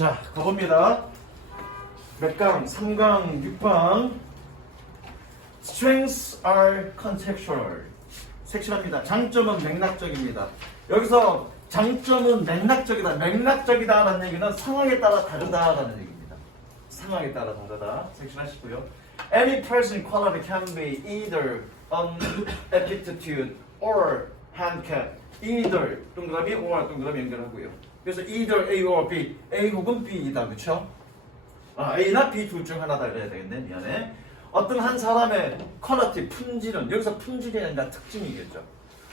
자, 가봅니다. 몇 강? 3강, 6강. Strengths are contextual. 색칠합니다. 장점은 맥락적입니다. 여기서 장점은 맥락적이다. 맥락적이다라는 얘기는 상황에 따라 다르다라는 얘기입니다. 상황에 따라 다르다. 색칠하시고요. Any person quality can be either an aptitude or handicap. either 동그라미 or 동그라미 연결하고요. 그래서 either A or B, A 혹은 B이다, 그렇죠? A나 B 둘 중 하나다 그래야 되겠네. 미안해. 어떤 한 사람의 퀄리티, 품질은 여기서 품질이 아니라 특징이겠죠.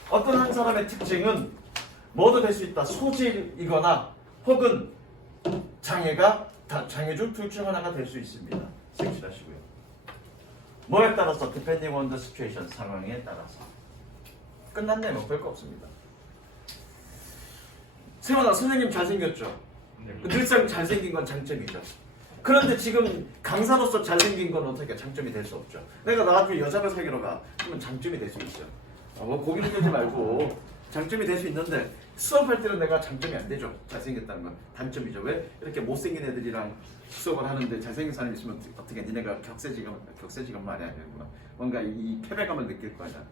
어떤 한 사람의 특징은 뭐도 될 수 있다. 소질이거나 혹은 장애가 장애 중 둘 중 하나가 될 수 있습니다. 색칠하시고요. 뭐에 따라서 depending on the situation, 상황에 따라서. 끝났네. 뭐 별거 없습니다. 세원아, 선생님 잘생겼죠? 늘상 잘생긴 건 장점이죠. 그런데 지금 강사로서 잘생긴 건 어떻게 장점이 될 수 없죠. 내가 나중에 여자를 사귀러 가. 그러면 장점이 될 수 있죠. 뭐 고기를 들지 말고 장점이 될 수 있는데 수업할 때는 내가 장점이 안 되죠. 잘생겼다는 건 단점이죠. 왜? 이렇게 못생긴 애들이랑 수업을 하는데 잘생긴 사람이 있으면 어떻게 니네가 격세지감 말이 아니구나. 뭔가 이 패배감을 느낄 거 아니야.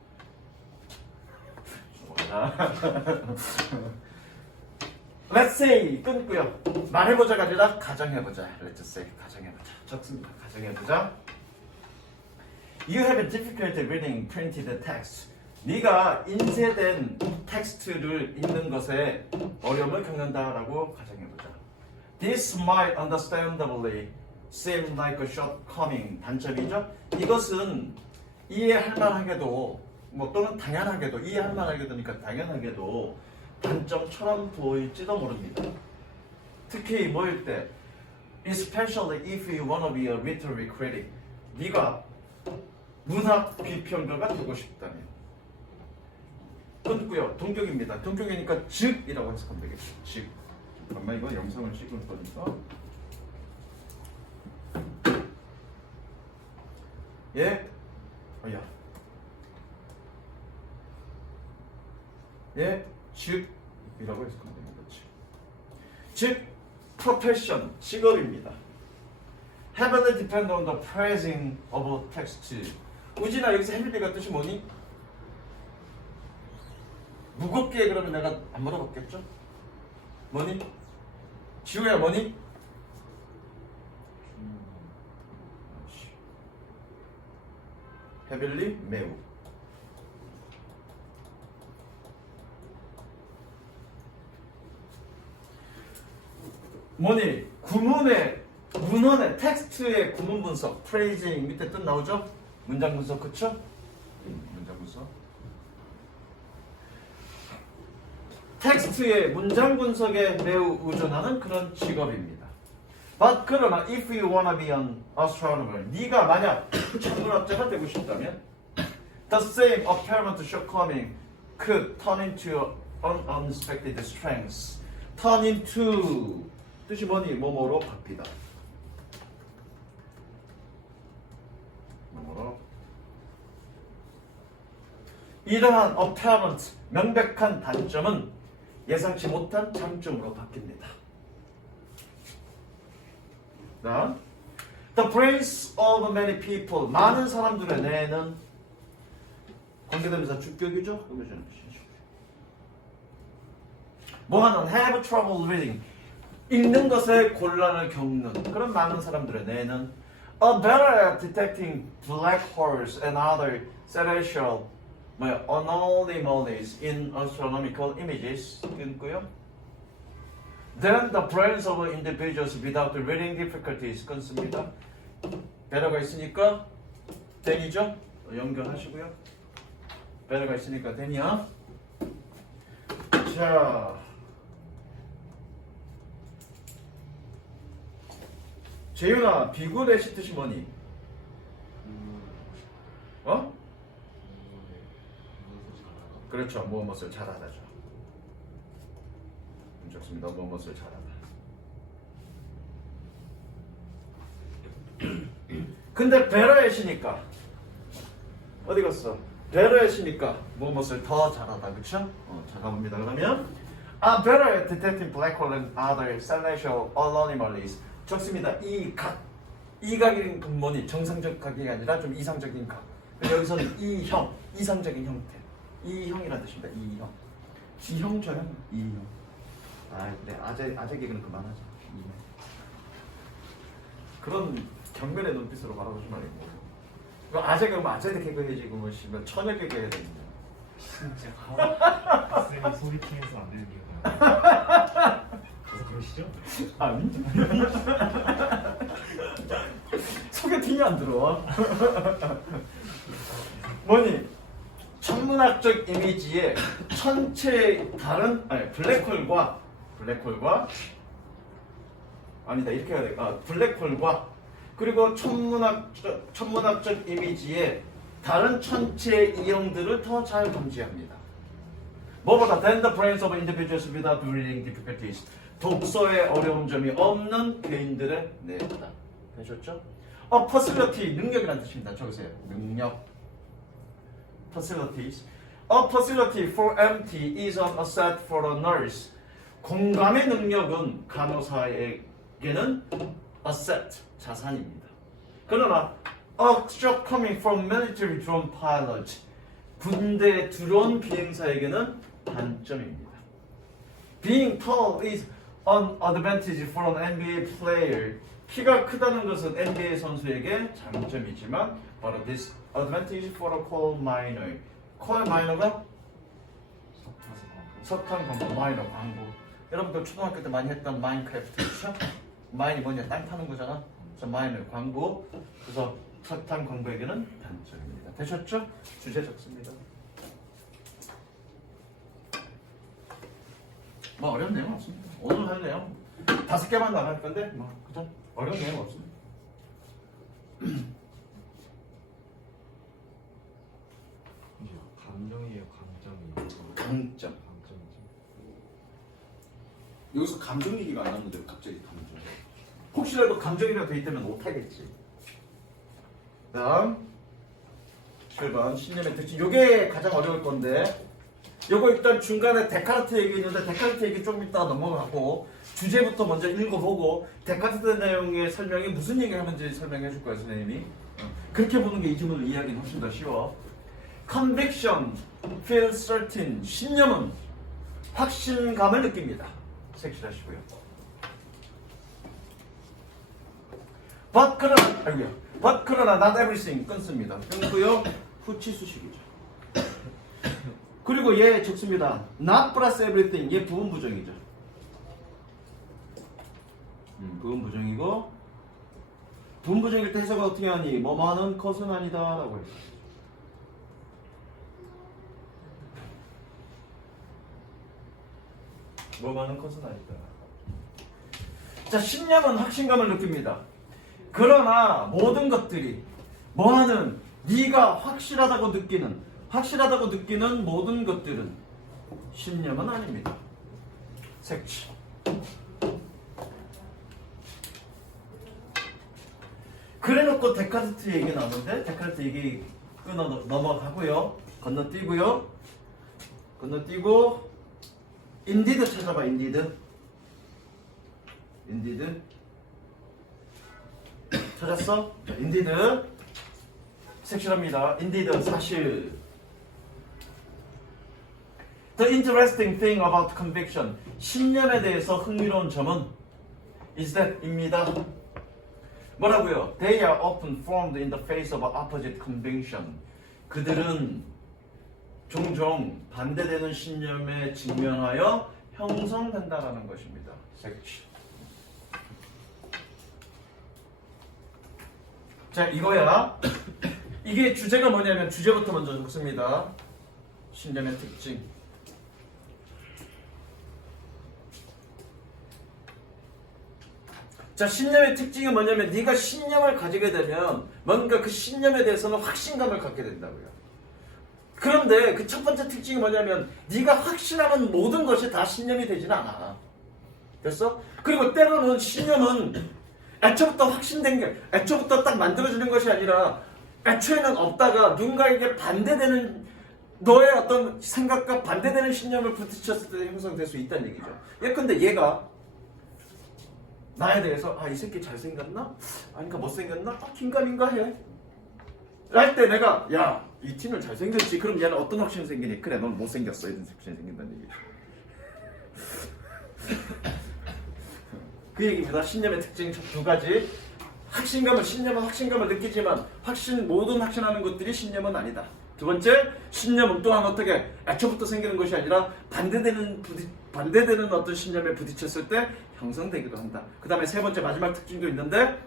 Let's say 끊고요. 말해보자가 아니라 가정해보자. Let's say 가정해보자. 적습니다. 가정해보자. You have a difficulty reading printed text. 네가 인쇄된 텍스트를 읽는 것에 어려움을 겪는다라고 가정해보자. This might understandably seem like a shortcoming. 단점이죠. 이것은 이해할 만하게도 뭐 또는 당연하게도 이해할 만하게도니까 당연하게도 단점처럼 보일지도 모릅니다. 특히 뭐일 때 especially if you want to be a literary critic. 네가 문학 비평가가 되고 싶다면. 끊고요. 동격입니다. 동격이니까 즉이라고 해석하면 되겠죠. 즉. 잠깐만, 이거 영상을 찍을 거니까. 예? 야. 예? 즉이라고 해석하면 되는 거지. 즉, profession, 직업입니다. heavily depend on the phrasing of text. 우진아, 여기서 heavy가 뜻이 뭐니? 무겁게. 그러면 내가 안 물어봤겠죠? 뭐니? 지우야, 뭐니? heavily, 매우. 뭐니? 문헌의 텍스트의 구문 분석, 프레이징 밑에 뜻 나오죠? 문장 분석, 그쵸? 문장 분석. 텍스트의 문장 분석에 매우 의존하는 그런 직업입니다. But 그러나 if you wanna be an astronomer, 네가 만약 천문학자가 되고 싶다면 the same apparent shortcoming could turn into an unexpected strength. turn into 뜻이 뭐니? 뭐뭐로 바뀌다. 뭐뭐로. 이러한 apparent, 명백한 단점은 예상치 못한 장점으로 바뀝니다. 자, the brains of many people, 많은 사람들의 뇌는 관계대명사 주격이죠? 뭐하는 have trouble reading, 읽는 것에 곤란을 겪는 그런 많은 사람들의 뇌는 are better at detecting black holes and other celestial anomalies in astronomical images. 끊고요. Then the brains of individuals without reading difficulties. 끊습니다. 배려가 있으니까 then이죠? 연결하시고요. 배려가 있으니까 then이야. 자, 재윤아, 비굴의 뜻이 뭐니? 어? 그렇죠. 무엇을 잘하다죠. 좋습니다. 무엇을 잘하다. 근데 베러의시니까 어디 갔어? 베러의시니까 무엇을 더 잘하다. 그쵸? 자, 가봅니다. 그러면 are better at detecting black hole than other celestial anomalies. 적습니다. 이각인 근본이 정상적 각이 아니라 좀 이상적인 각. 여기서는 이형, 이상적인 형태. 이형이라는 뜻입니다. 이형. 이형 저형, 이형. 아, 그래. 아재 개그는 그만하자. 이형. 그런 경멸의 눈빛으로 바라보지 말고. 아재 개그면 아재 개그 해야지, 그러면 처녀 개그 해야 됩니다. 진짜 쌤이 소개팅해서 안 되는 이유가 그래서 그러시죠? 아니? 소개팅이 안 들어와. 뭐니? 천문학적 이미지의 천체 다른 블랙홀과 아니다 이렇게 해야 돼. 블랙홀과 그리고 천문학적 이미지의 다른 천체 이형들을 더 잘 감지합니다. 뭐보다 than the brains of individuals without reading difficulties. 독서에 어려운 점이 없는 개인들의 뇌다. 되셨죠? facility 능력이라는 뜻입니다. 적으세요. 능력. facilities. A facility for empathy is an asset for a nurse. 공감의 능력은 간호사에게는 asset, 자산입니다. 그러나 a shortcoming from military drone pilot. 군대 드론 비행사에게는 단점입니다. Being tall is an advantage for an NBA player. 키가 크다는 것은 NBA 선수에게 장점이지만 바로 disadvantage for a coal miner. coal miner가 석탄 광부, 마이너 광부. 여러분들 초등학교 때 많이 했던 마인크래프트 그렇죠? 마인이 뭐냐? 땅 파는 거잖아. 그래서 마이너 광부. 그래서 석탄 광부에게는 단점입니다. 되셨죠? 주제 적습니다. 뭐 어려운 내용 없습니다. 오늘 할 내용 5개만 나갈 건데 뭐 그죠? 어려운 내용 없습니다. 감정이에요, 감정이. 강점. 여기서 감정 얘기가 안 나오는데 갑자기 감정. 혹시라도 감정이라도 돼 있다면 못하겠지. 다음 7번 신념의 특징. 요게 가장 어려울 건데 요거 일단 중간에 데카르트 얘기 있는데 데카르트 얘기 좀 이따 넘어가고 주제부터 먼저 읽어보고 데카르트 내용의 설명이 무슨 얘기 하는지 설명해 줄 거예요 선생님이. 그렇게 보는 게 이 질문을 이해하기는 훨씬 더 쉬워. Conviction, feel certain. 신념은 확신감을 느낍니다. 색칠하시고요. But 그러나 not everything 끊습니다. 끊고요. 후치수식이죠. 그리고 얘 적습니다. Not plus everything. 얘 부분 부정이죠. 부분 부정이고 부분 부정일 때 해석을 어떻게 하니? 뭐뭐하는 것은 아니다 라고 했어요. 뭐뭐하는 것은 아니다. 자, 신념은 확신감을 느낍니다. 그러나 모든 것들이 뭐하는 네가 확실하다고 느끼는 모든 것들은 신념은 아닙니다. 색치. 그래놓고 데카르트 얘기 나오는데 데카르트 얘기 끊어 넘어가고요. 건너뛰고 인디드 찾아봐. 인디드 찾았어? 자, 인디드 색칠합니다. 인디드 사실. The interesting thing about conviction. 신념에 대해서 흥미로운 점은 is that 입니다. 뭐라고요? They are often formed in the face of opposite conviction. 그들은 종종 반대되는 신념에 직면하여 형성된다라는 것입니다. 색칠. 자, 이거야. 이게 주제가 뭐냐면 주제부터 먼저 적습니다. 신념의 특징. 자, 신념의 특징이 뭐냐면 네가 신념을 가지게 되면 뭔가 그 신념에 대해서는 확신감을 갖게 된다고요. 그런데 그 첫 번째 특징이 뭐냐면 네가 확신하는 모든 것이 다 신념이 되지는 않아. 됐어? 그리고 때로는 신념은 애초부터 확신된 게 애초부터 딱 만들어지는 것이 아니라 애초에는 없다가 누군가에게 반대되는 너의 어떤 생각과 반대되는 신념을 부딪혔을 때 형성될 수 있다는 얘기죠. 예컨대 얘가 나에 대해서 이 새끼 잘생겼나? 아니까 못생겼나? 긴가민가 해. 할 때 내가 야, 이 팀은 잘생겼지. 그럼 얘는 어떤 확신이 생기니? 그래, 넌 못생겼어. 이런 확신이 생긴다는 얘기죠. 그 얘기입니다. 신념의 특징 두 가지. 신념은 확신감을 느끼지만 모든 확신하는 것들이 신념은 아니다. 두 번째, 신념은 또한 어떻게 애초부터 생기는 것이 아니라 반대되는 어떤 신념에 부딪혔을 때 형성되기도 한다. 그 다음에 세 번째 마지막 특징도 있는데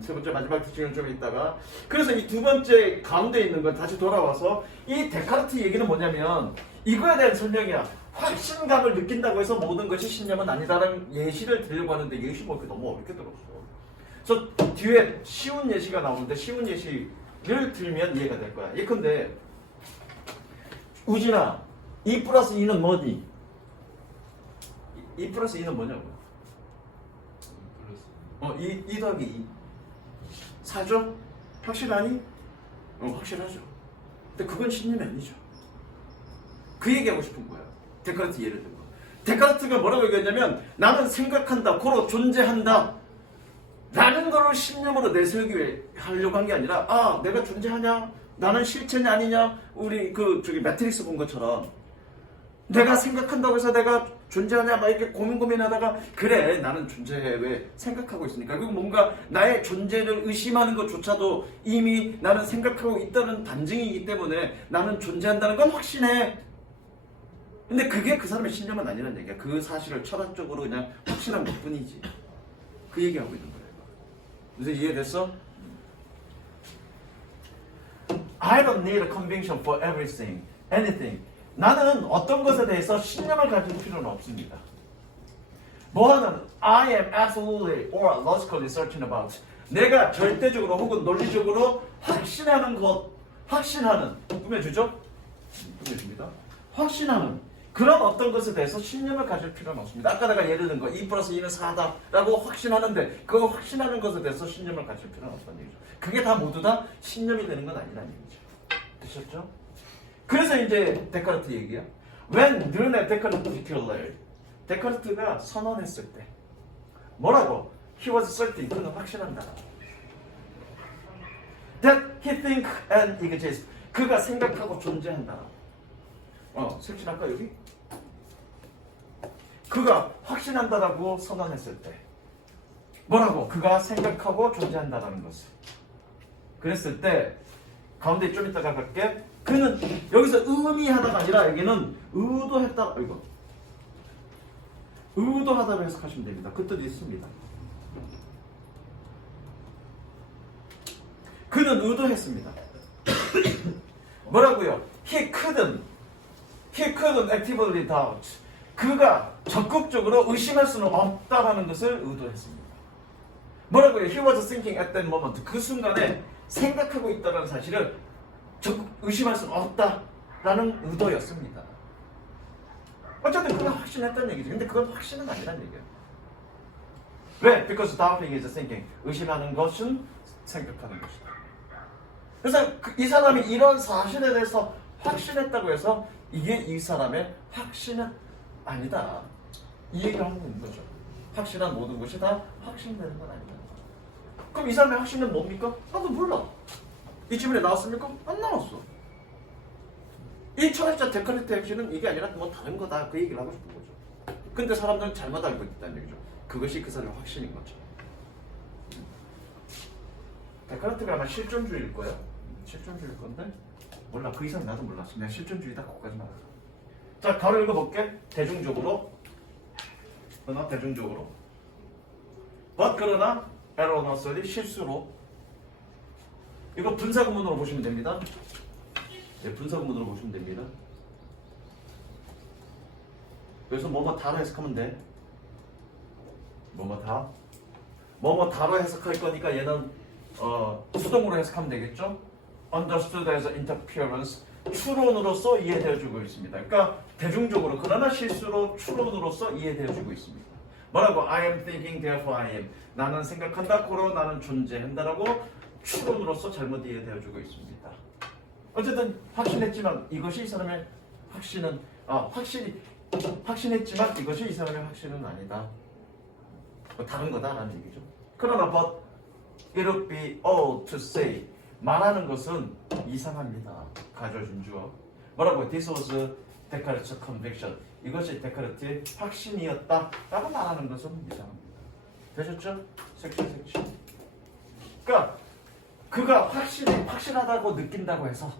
세 번째 마지막 특징은 좀 있다가 그래서 이 두 번째 가운데 있는 건 다시 돌아와서 이 데카르트 얘기는 뭐냐면 이거에 대한 설명이야. 확신감을 느낀다고 해서 모든 것이 신념은 아니다라는 예시를 들려고 하는데 예시 뭐 이렇게 너무 어렵게 들었어. 그래서 뒤에 쉬운 예시가 나오는데 쉬운 예시를 들면 이해가 될 거야. 예컨대 우진아 2 플러스 2는 뭐니? 2 플러스 2는 뭐냐고? 2 더하기 2 4죠? 확실하니? 확실하죠. 근데 그건 신념이 아니죠. 그 얘기하고 싶은 거야. 데카르트 예를 들고. 데카르트가 뭐라고 얘기했냐면 나는 생각한다, 고로 존재한다 라는 거를 신념으로 내세우기 하려고 한 게 아니라 내가 존재하냐? 나는 실체냐 아니냐? 우리 매트릭스 본 것처럼 내가 생각한다고 해서 내가 존재하냐 막 이렇게 고민하다가 그래 나는 존재해 왜 생각하고 있으니까 그리고 뭔가 나의 존재를 의심하는 것조차도 이미 나는 생각하고 있다는 반증이기 때문에 나는 존재한다는 건 확신해. 근데 그게 그 사람의 신념은 아니라는 얘기야. 그 사실을 철학적으로 그냥 확신한 것 뿐이지. 그 얘기하고 있는 거예요. 그래서 이해됐어? I don't need a conviction for everything, anything. 나는 어떤 것에 대해서 신념을 가질 필요는 없습니다. 뭐하는 I am absolutely or logically certain about. 내가 절대적으로 혹은 논리적으로 확신하는 꾸며주죠? 꾸며줍니다. 확신하는 그런 어떤 것에 대해서 신념을 가질 필요는 없습니다. 아까 내가 예를 든 거 2 플러스 2는 4다라고 확신하는데 그 확신하는 것에 대해서 신념을 가질 필요는 없다는 얘기죠. 그게 다 모두 다 신념이 되는 건 아니라는 얘기죠. 되셨죠? 그래서 이제 데카르트 얘기야. When René Descartes declared, 데카르트가 선언했을 때 뭐라고? He was certain, 그는 확신한다. That he think and exists, 그가 생각하고 존재한다. 설치할까 여기? 그가 확신한다라고 선언했을 때 뭐라고? 그가 생각하고 존재한다라는 것을. 그랬을 때 가운데 좀 이따가 갈게. 그는 여기서 의미하다가 아니라 여기는 의도했다. 이거 의도하다로 해석하시면 됩니다. 그 뜻이 있습니다. 그는 의도했습니다. 뭐라고요? He couldn't actively doubt. 그가 적극적으로 의심할 수는 없다라는 것을 의도했습니다. 뭐라고요? He was thinking at that moment. 그 순간에 생각하고 있다는 사실을 의심할 수는 없다라는 의도였습니다. 어쨌든 그건 확신했다는 얘기죠. 근데 그건 확신은 아니라는 얘기예요. 왜? Because doubting is thinking. 의심하는 것은 생각하는 것이다. 그래서 이 사람이 이런 사실에 대해서 확신했다고 해서 이게 이 사람의 확신은 아니다. 이 얘기를 하고 있는 거죠. 확신한 모든 것이 다 확신되는 건 아니다. 그럼 이 사람의 확신은 뭡니까? 나도 몰라. 이 질문에 나왔습니까? 안 나왔어. 이 철학자 데카르트의 확신은 이게 아니라 뭐 다른 거다. 그 얘기를 하고 싶은 거죠. 근데 사람들은 잘못 알고 있다는 얘기죠. 그것이 그 사람의 확신인 거죠. 데카르트가 아마 실존주의일 거야. 실존주의일 건데 몰라. 그 이상 나도 몰랐어. 내가 실존주의다 거기까지만 알아. 자, 가로 읽어볼게. 대중적으로 대중적으로 but 그러나 erroneously 실수로. 이거 분사구문으로 보시면 됩니다. 네, 분사구문으로 보시면 됩니다. 그래서 뭐뭐 다로 해석하면 돼. 뭐뭐 다로 해석할 거니까 얘는 수동으로 해석하면 되겠죠. Understood as interference, 추론으로서 이해되어주고 있습니다. 그러니까 대중적으로 그러나 실수로 추론으로서 이해되어주고 있습니다. 뭐라고? I am thinking, therefore I am. 나는 생각한다, 고로 나는 존재한다라고 추론으로서 잘못 이해되어주고 있습니다. 어쨌든 확신했지만 이것이 이 사람의 확신은 확신했지만 이것이 이 사람의 확신은 아니다. 다른 거다라는 얘기죠. 그러나 but it would be all to say 말하는 것은 이상합니다. 가져준 주어 뭐라고? This was Descartes' conviction. 이것이 데카르트의 확신이었다 라고 말하는 것은 이상합니다. 되셨죠? 섹션. 그러니까 그가 확실하다고 느낀다고 해서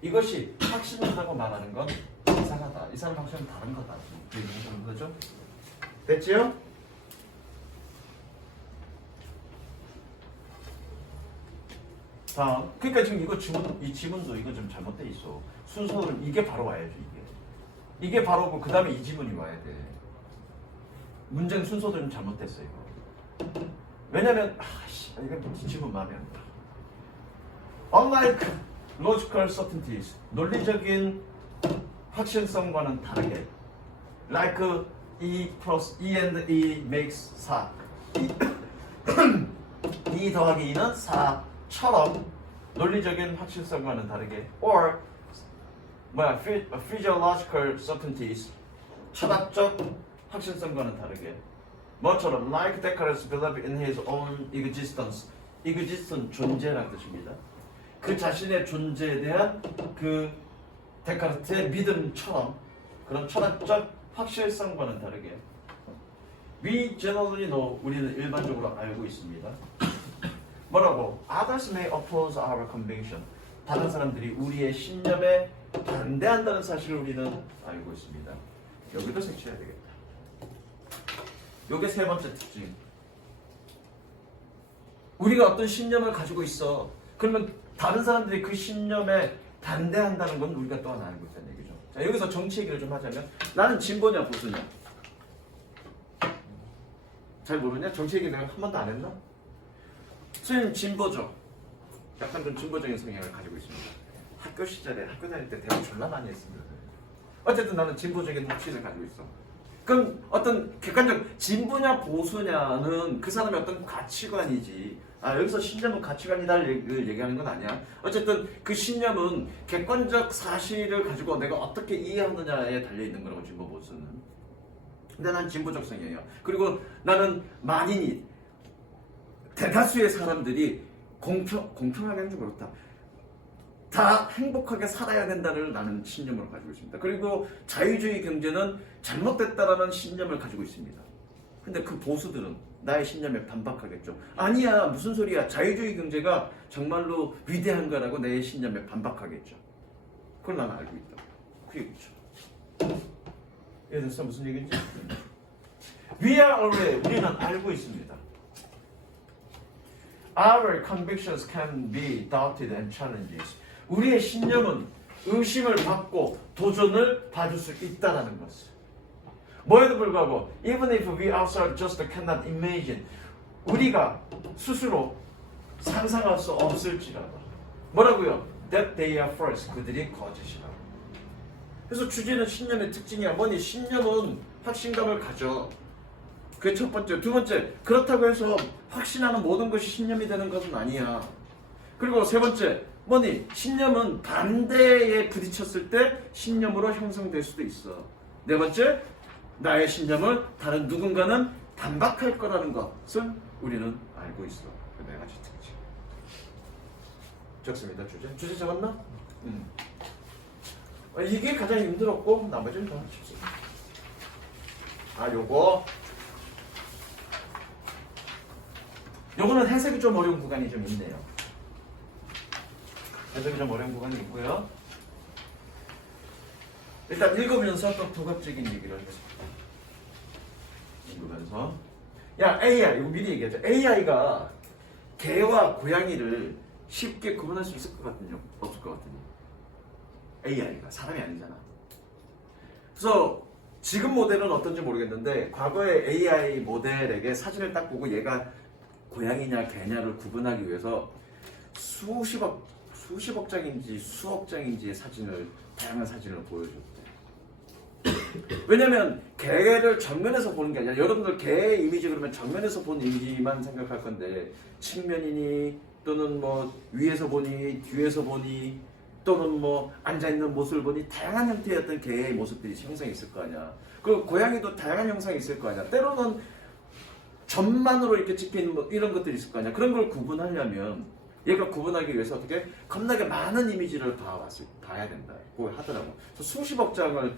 이것이 확신하다고 말하는 건 이상하다. 이 사람 확신은 다른 거다. 그 얘기는 거죠. 됐지요? 다음. 그러니까 지금 이 지문도 이거 좀 잘못돼 있어. 순서는 이게 바로 와야죠. 이게 바로고 그 다음에 이 지문이 와야 돼. 문제는 순서도 좀 잘못됐어 이거. 왜냐면 이게 지문 마음에 안 들어. Unlike logical certainties, 논리적인 확신성과는 다르게, like E plus E and E makes 4. E 더하기 2는 4처럼 논리적인 확신성과는 다르게, or physiological certainties, 철학적 확신성과는 다르게, 뭐처럼 like Descartes believed in his own existence. existence 존재라는 뜻입니다. 그 자신의 존재에 대한 그 데카르트의 믿음처럼 그런 철학적 확실성과는 다르게, we generally know, 우리는 일반적으로 알고 있습니다. 뭐라고? Others may oppose our conviction. 다른 사람들이 우리의 신념에 반대한다는 사실을 우리는 알고 있습니다. 여기도 색칠해야 되겠다. 요게 세 번째 특징. 우리가 어떤 신념을 가지고 있어. 그러면 다른 사람들이 그 신념에 반대한다는 건 우리가 또한 알고 있다는 얘기죠. 자, 여기서 정치 얘기를 좀 하자면, 나는 진보냐 보수냐? 잘 모르냐? 정치 얘기 내가 한 번도 안 했나? 선생님 진보죠. 약간 좀 진보적인 성향을 가지고 있습니다. 학교 시절에 학교 다닐 때 대화 졸라 많이 했습니다. 어쨌든 나는 진보적인 확신을 가지고 있어. 그럼 어떤 객관적 진보냐 보수냐는 그 사람의 어떤 가치관이지. 여기서 신념은 가치관이다를 얘기하는 건 아니야. 어쨌든 그 신념은 객관적 사실을 가지고 내가 어떻게 이해하느냐에 달려있는 거라고, 진보 보수는. 근데 난 진보적 성향이야. 그리고 나는 만인이, 대다수의 사람들이 공평하게 하는 좀 그렇다. 다 행복하게 살아야 된다를 나는 신념으로 가지고 있습니다. 그리고 자유주의 경제는 잘못됐다라는 신념을 가지고 있습니다. 근데 그 보수들은 나의 신념에 반박하겠죠. 아니야, 무슨 소리야. 자유주의 경제가 정말로 위대한 거라고 내 신념에 반박하겠죠. 그걸 나는 알고 있다. 그 얘기죠. 이해됐어? 무슨 얘기인지? We are aware. 우리는 알고 있습니다. Our convictions can be doubted and challenged. 우리의 신념은 의심을 받고 도전을 받을 수 있다는 것을. 뭐에도 불구하고 even if we ourselves just cannot imagine, 우리가 스스로 상상할 수 없을지라도 뭐라고요? That they are false. 그들이 거짓이라고. 그래서 주제는 신념의 특징이야. 뭐니? 신념은 확신감을 가져. 그게 첫 번째. 두 번째, 그렇다고 해서 확신하는 모든 것이 신념이 되는 것은 아니야. 그리고 세 번째, 뭐니? 신념은 반대에 부딪혔을 때 신념으로 형성될 수도 있어. 네 번째, 나의 신념을 다른 누군가는 반박할 거라는 것을 우리는 알고 있어. 그 네 가지 특징. 적습니다. 주제 적었나? 이게 가장 힘들었고 나머지는 다 쉽습니다. 요거는 해석이 좀 어려운 구간이 좀 있네요. 해석이 좀 어려운 구간이 있고요. 일단 읽으면서 또 도갑적인 얘기를 하겠습니다. 읽으면서, 야, AI, 이거 미리 얘기하자. AI가 개와 고양이를 쉽게 구분할 수 있을 것 같은요? 없을 것 같은요? AI가 사람이 아니잖아. 그래서 지금 모델은 어떤지 모르겠는데 과거의 AI 모델에게 사진을 딱 보고 얘가 고양이냐 개냐를 구분하기 위해서 수십억 장인지 수억 장인지의 다양한 사진을 보여줬대. 왜냐면 개를 정면에서 보는 게 아니라, 여러분들 개의 이미지 그러면 정면에서 본 이미지만 생각할 건데 측면이니 또는 뭐 위에서 보니 뒤에서 보니 또는 뭐 앉아있는 모습을 보니 다양한 형태의 어떤 개의 모습들이 형성이 있을 거 아니야. 그리고 고양이도 다양한 형상이 있을 거 아니야. 때로는 점만으로 이렇게 찍힌 뭐 이런 것들이 있을 거 아니야. 그런 걸 구분하려면 얘가 구분하기 위해서 어떻게 겁나게 많은 이미지를 봐야 된다고 하더라고. 그래서 수십억 장을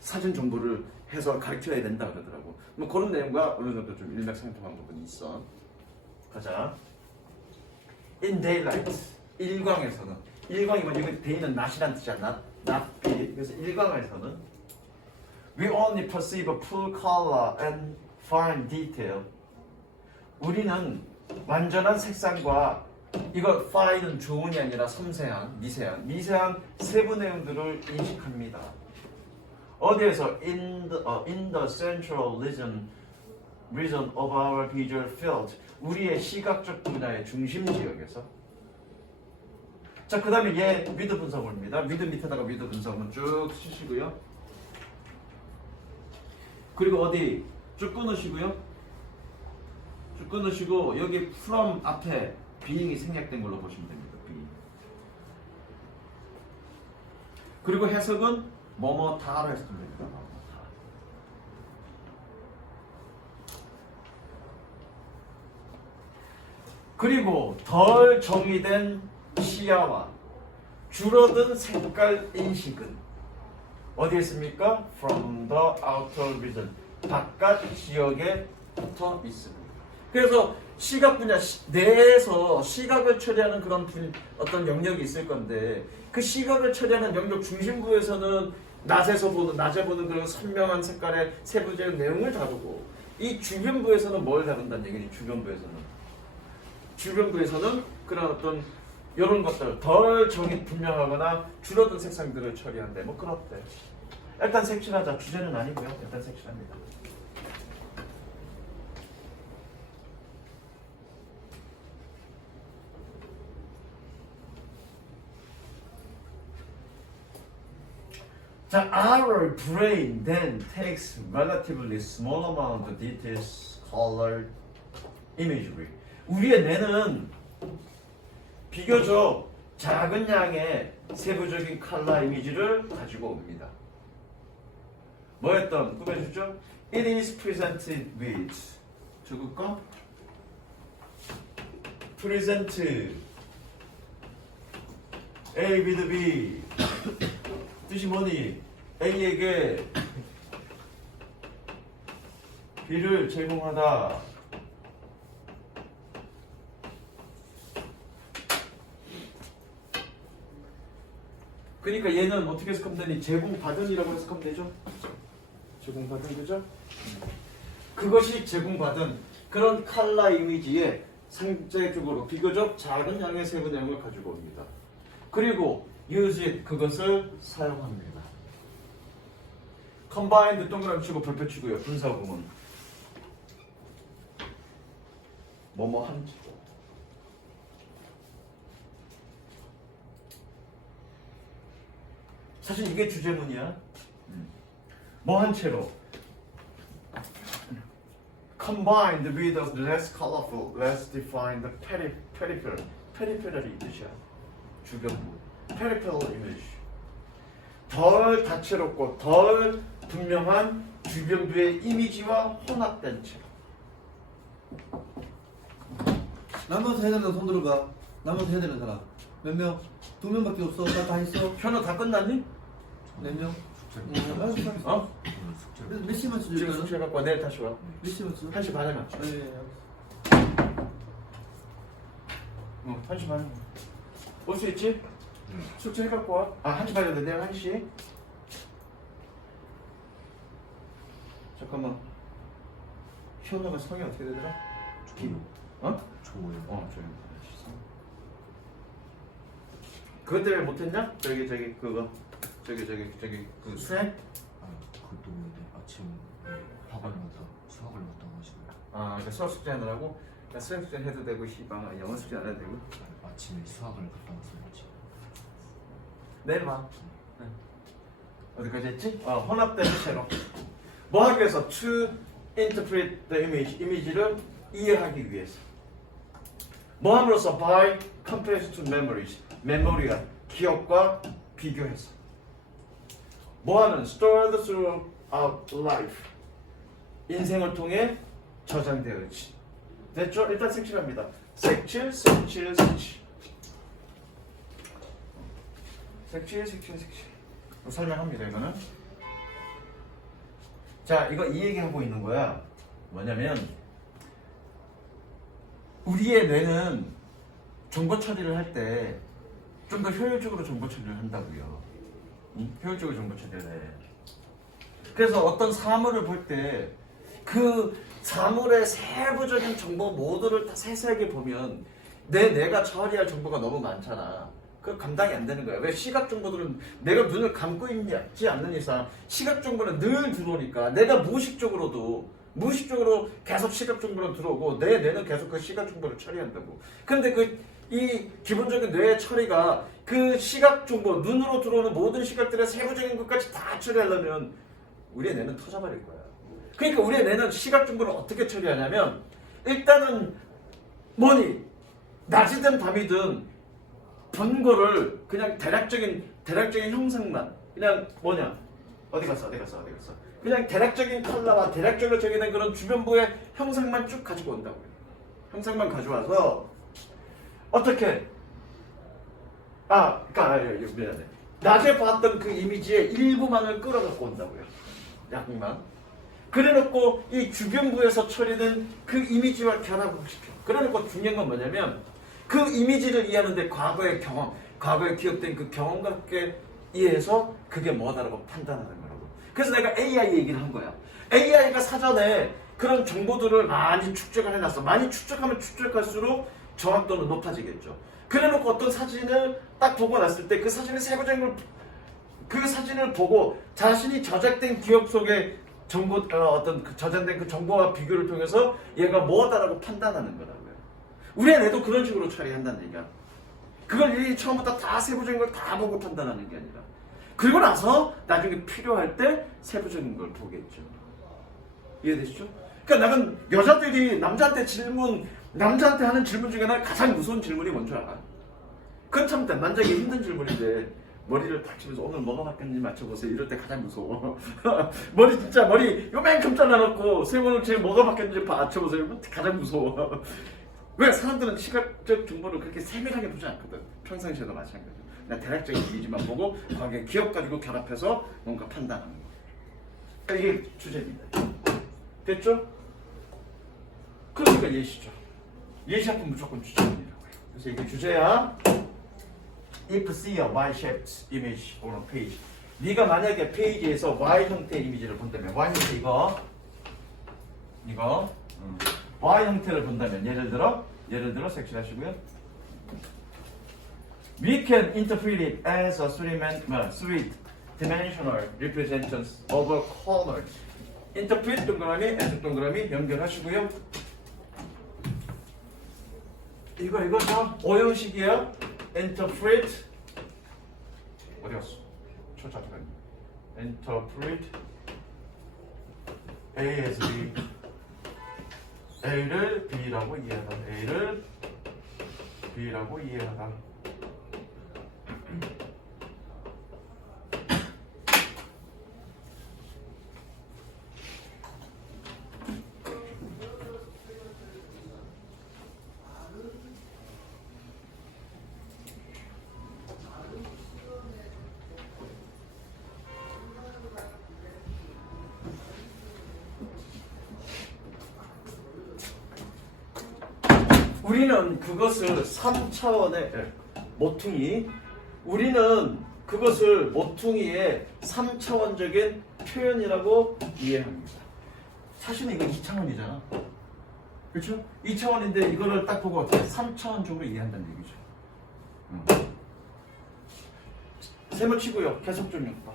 사진 정보를 해서 가르쳐야 된다 그러더라고. 뭐 그런 내용과 어느 정도 좀 일맥상통한 부분이 있어. 가자. In daylight, 일광에서는 일광이 뭐지? 이거 day는 낮이란 뜻이야. 낮빛. 그래서 일광에서는 we only perceive a full color and fine detail. 우리는 완전한 색상과 이거 fine은 좋은이 아니라 섬세한, 미세한 세부 내용들을 인식합니다. 어디에서 in the central region of our visual field, 우리의 시각적 분야의 중심 지역에서. 자, 그 다음에 얘 위드 분석입니다. 위드 밑에다가 위드 분석은 쭉 쓰시고요. 그리고 어디 쭉 끊으시고요. 쭉 끊으시고 여기 from 앞에 being이 생략된 걸로 보시면 됩니다. being. 그리고 해석은 뭐뭐다로 해석하면 됩니다. 뭐뭐다. 그리고 덜 정의된 시야와 줄어든 색깔 인식은 어디에 있습니까? From the outer region, 바깥 지역에 붙어 있습니다. 그래서 시각 분야 내에서 시각을 처리하는 그런 어떤 영역이 있을 건데 그 시각을 처리하는 영역 중심부에서는 낮에 보는 그런 선명한 색깔의 세부적인 내용을 다루고 이 주변부에서는 뭘 다룬다는 얘기지? 주변부에서는 그런 어떤 이런 것들 덜 정이 분명하거나 줄어든 색상들을 처리한대. 뭐 그렇대. 일단 색칠하자. 주제는 아니고요. 일단 색칠합니다. 자, our brain then takes relatively small amount of details, colored imagery. 우리의 뇌는 비교적 작은 양의 세부적인 컬러 이미지를 가지고 옵니다. 뭐였던? 꾸며주죠? It is presented with 적을까? present A with B 뜻이 뭐니? A에게 B를 제공하다. 그러니까 얘는 어떻게 해석하면 되니? 제공받은이라고 해석하면 되죠? 제공받은 거죠? 그것이 제공받은 그런 컬러 이미지에 상대적으로 비교적 작은 양의 세부 내용을 가지고 옵니다. 그리고 use it, 그것을 사용합니다. combined 동그라미 치고 별표 치고요. 분사구문 뭐뭐 한 사실 이게 주제문이야. 뭐 한 채로 combined with a less colorful, less defined peripheral. peripheral이 뜻이야. 주변부. peripheral image. 덜 다채롭고 덜 분명한 주변부의 이미지와 혼합된 채. 남아서 해야 되는 손 들어봐. 남아서 해야 되는 사람 몇 명? 2명밖에 없어. 다 했어? 현우 다 끝났니? 몇 명? 알았어. 어? 몇 시만 지금 치죠? 숙제 갖고 와. 내일 다시 와. 몇 시만 치? 1시 반에 맞춰. 네. 1시 반에 올 수 있지? 숙제 해갖고 와. 아, 1시 반이었는데 내일 1시. 잠깐만. 현우가 성이 어떻게 되더라? 조요. 어? 조요. 저기. 그것 때문에 못했냐? 저기 그 수행? 아, 그것도 근데 아침 학원을 갔다 수학을 갔다 오시고요. 아, 그러니까 수학 숙제 하느라고? 그러니까 수행 숙제 해도 되고 시방 영어 숙제 안 해도 되고. 아침에 수학을 갔다 왔어요. 내일 봐. 네. 어디까지 했지? 혼합된 채로. 뭐 하기 위해서? To interpret the image. 이미지를 이해하기 위해서. 뭐 함으로써? by comparison to memories. 메모리가 기억과 비교해서. 뭐 하는? stored throughout life. 인생을 통해 저장되어 있지. 됐죠? 일단 색칠합니다. 색칠. 설명합니다, 이거는. 자, 이거 이 얘기하고 있는 거야. 뭐냐면, 우리의 뇌는 정보 처리를 할 때 좀 더 효율적으로 정보 처리를 한다고요. 응? 효율적으로 정보 처리를 해. 그래서 어떤 사물을 볼 때 그 사물의 세부적인 정보 모두를 다 세세하게 보면 내 뇌가 처리할 정보가 너무 많잖아. 그 감당이 안 되는 거야. 왜? 시각 정보들은 내가 눈을 감고 있지 않는 이상 시각 정보는 늘 들어오니까 내가 무의식적으로 계속 시각 정보는 들어오고 내 뇌는 계속 그 시각 정보를 처리한다고. 근데 이 기본적인 뇌의 처리가 그 시각 정보, 눈으로 들어오는 모든 시각들의 세부적인 것까지 다 처리하려면 우리의 뇌는 터져버릴 거야. 그러니까 우리의 뇌는 시각 정보를 어떻게 처리하냐면 일단은 낮이든 밤이든 본 거를 그냥 대략적인 형상만 그냥 어디 갔어 그냥 대략적인 컬러와 대략적으로 정해진 그런 주변부의 형상만 쭉 가지고 온다고요. 형상만 가져와서 어떻게 미안해. 낮에 봤던 그 이미지의 일부만을 끌어갖고 온다고요. 약간 그래놓고 이 주변부에서 처리된 그 이미지와 결합시켜. 그래놓고 중요한 건 뭐냐면 그 이미지를 이해하는데 과거에 기억된 그 경험과 함께 이해해서 그게 뭐다라고 판단하는 거라고. 그래서 내가 AI 얘기를 한 거야. AI가 사전에 그런 정보들을 많이 축적을 해놨어. 많이 축적하면 축적할수록 정확도는 높아지겠죠. 그래놓고 어떤 사진을 딱 보고 났을 때 그 사진의 세부적인 걸 그 사진을 보고 자신이 저장된 기억 속에 어떤 저장된 그 정보와 비교를 통해서 얘가 뭐다라고 판단하는 거라고요. 우리 뇌도 그런 식으로 처리한다는 얘기야. 그걸 일일이 처음부터 다 세부적인 걸 다 보고 판단하는 게 아니라 그리고 나서 나중에 필요할 때 세부적인 걸 보겠죠. 이해되시죠? 그러니까 나는 여자들이 남자한테 하는 질문 중에 난 가장 무서운 질문이 뭔 줄 알아? 그건 참 만족이 힘든 질문인데 머리를 탁 치면서 오늘 뭐가 바뀌었는지 맞춰보세요. 이럴 때 가장 무서워. 머리 요만큼 잘라놓고 세번을 지금 뭐가 바뀌었는지 맞춰보세요. 이거 가장 무서워. 왜? 사람들은 시각적 정보를 그렇게 세밀하게 보지 않거든. 평상시에도 마찬가지야. 그냥 대략적인 이미지만 보고 거기에 기억 가지고 결합해서 뭔가 판단하는 거. 이게 주제입니다. 됐죠? 그러니까 예시죠. 예시하면 무조건 주제입니다. 그래서 이게 주제야. If see a Y-shaped image on a page. 네가 만약에 페이지에서 Y 형태의 이미지를 본다면, Y 형태 이거 Y 형태를 본다면, 예를 들어 색칠하시고요. We can interpret it as a three-dimensional representations of a color. interpret 동그라미, as 동그라미 연결하시고요. 이거죠. 오형식이야. interpret 어디 갔어? 초짜지가 interpret A as B. A를 B라고 이해하다. A를 B라고 이해하다. 우리는 그것을 3차원의 모퉁이의 3차원적인 표현이라고 이해합니다. 사실은 이게 2차원이잖아. 그렇죠? 2차원인데 이거를 딱 보고 어떻게 3차원적으로 이해한다는 얘기죠. 세모 치고요. 계속적용법.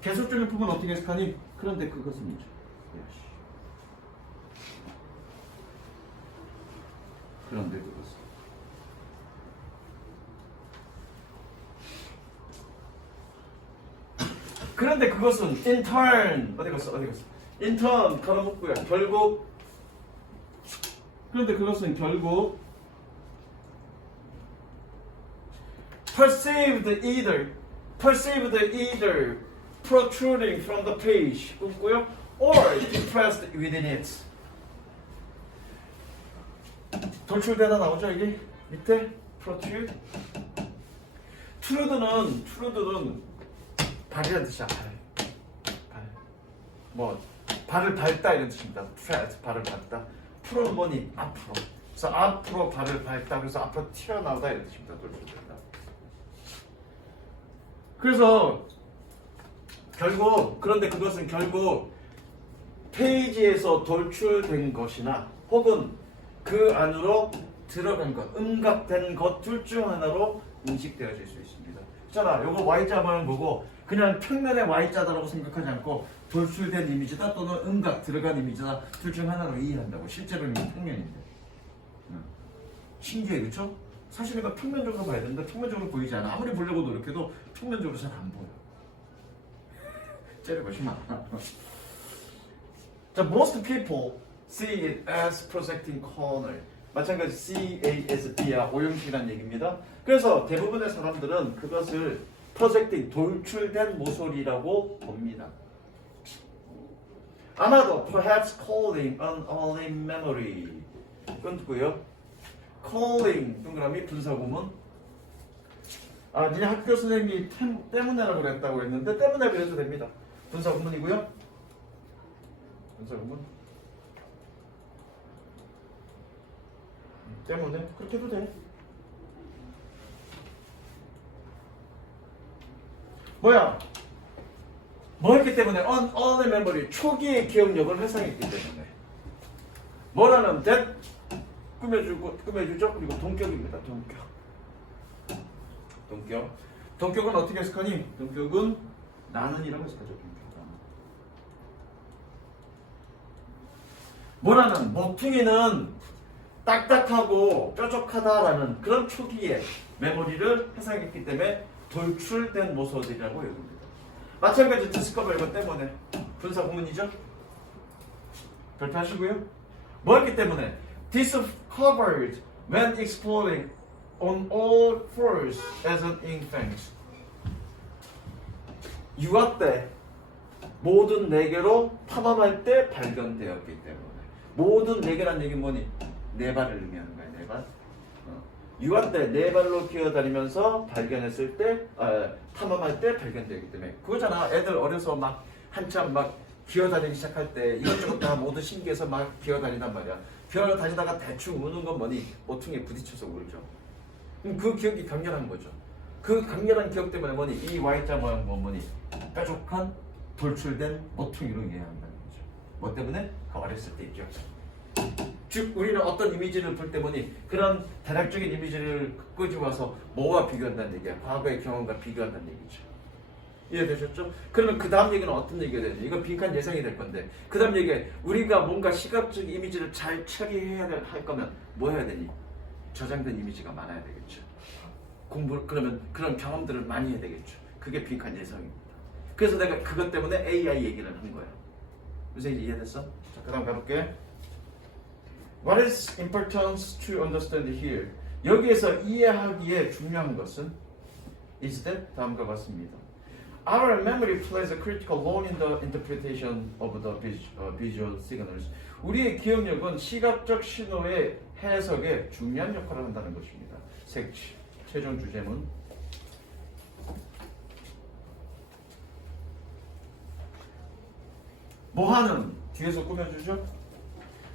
계속적용법은 어떻게 해석하니? 그런데 그것은요. 그런데 그것은 in turn 어디 갔어? in turn 걸어먹고요. 결국 그런데 그것은 결국 perceived either protruding from the page 웃고요 or depressed within it. 돌출되다 나오죠 이게 밑에 protrude. trude는 발이라는 뜻이야. 발. 뭐 발을 밟다 이런 뜻입니다. tread 발을 밟다. 프로는 뭐니 앞으로. 그래서 앞으로 발을 밟다. 그래서 앞으로 튀어나오다 이런 뜻입니다. 돌출된다. 그래서 결국 그런데 그것은 결국 페이지에서 돌출된 것이나 혹은 그 안으로 들어간 것, 응갑된 것 둘 중 하나로 인식되어질 수 있습니다. 있잖아, 요거 Y자만 보고 그냥 평면의 Y자다라고 생각하지 않고 돌출된 이미지다 또는 응갑 들어간 이미지다 둘 중 하나로 이해한다고. 실제로는 평면인데. 신기해, 그렇죠? 사실 이거 평면적으로 봐야 되는데 평면적으로 보이지 않아. 아무리 보려고 노력해도 평면적으로 잘 안 보여. 째려보지 마. 자, most people see it as projecting corner. 마찬가지 CASB야 오형식이라는 얘기입니다. 그래서 대부분의 사람들은 그것을 projecting 돌출된 모서리라고 봅니다. 아마도 perhaps calling an only memory. 이건 누구요? calling 동그라미 분사구문. 아, 니네 학교 선생님이 때문에라고 그랬다고 했는데 때문에 그래도 됩니다. 분사구문이고요. 분사구문. 때문에 그렇게 해도 돼. 뭐야? 뭐였기 때문에 early memory 초기의 기억력을 회상했기 때문에 뭐라는 that 꾸며주죠. 그리고 동격입니다. 동격은 어떻게 해석하니? 동격은 나는이라고 해석하죠. 뭐라는 모퉁이는 딱딱하고 뾰족하다라는 그런 초기의 메모리를 회상했기 때문에 돌출된 모서리라고 여깁니다. 마찬가지 디스커버 이것 때문에 분사 구문이죠. 별표하시고요. 뭐였기 때문에 discovered when exploring on all fours as an infant. 유아 때 모든 네 개로 탐험할 때 발견되었기 때문에. 모든 네 개란 얘기는 뭐니? 네 발을 의미하는 거야. 네 발. 유아 때 네 발로 기어다니면서 발견했을 때 탐험할 때 발견되기 때문에 그거잖아. 애들 어려서 막 한참 막 기어다니기 시작할 때 이것저것 다 모두 신기해서 막 기어다닌단 말이야. 기어다니다가 대충 우는 건 뭐니? 모퉁이에 부딪혀서 울죠. 그럼 그 기억이 강렬한 거죠. 그 강렬한 기억 때문에 뭐니? 이 Y자 모양 뭐니? 뾰족한 돌출된 모퉁이로 이해한다는 거죠. 뭐 때문에? 그 어렸을 때 기억. 즉 우리는 어떤 이미지를 볼 때 보니 그런 대략적인 이미지를 끄집어와서 뭐와 비교한다는 얘기야. 과거의 경험과 비교한다는 얘기죠. 이해되셨죠? 그러면 그 다음 얘기는 어떤 얘기가 되는지 이건 빈칸 예상이 될 건데 그 다음 얘기에 우리가 뭔가 시각적 이미지를 잘 처리해야 할 거면 뭐 해야 되니? 저장된 이미지가 많아야 되겠죠. 그러면 그런 경험들을 많이 해야 되겠죠. 그게 빈칸 예상입니다. 그래서 내가 그것 때문에 AI 얘기를 한 거야. 무슨 얘기 이해됐어? 자, 그 다음 가볼게. What is importance to understand here? 여기에서 이해하기에 중요한 것은 is that 다음과 같습니다. Our memory plays a critical role in the interpretation of the visual signals. 우리의 기억력은 시각적 신호의 해석에 중요한 역할을 한다는 것입니다. 최종 주제문. 뭐하는 뒤에서 꾸며주죠.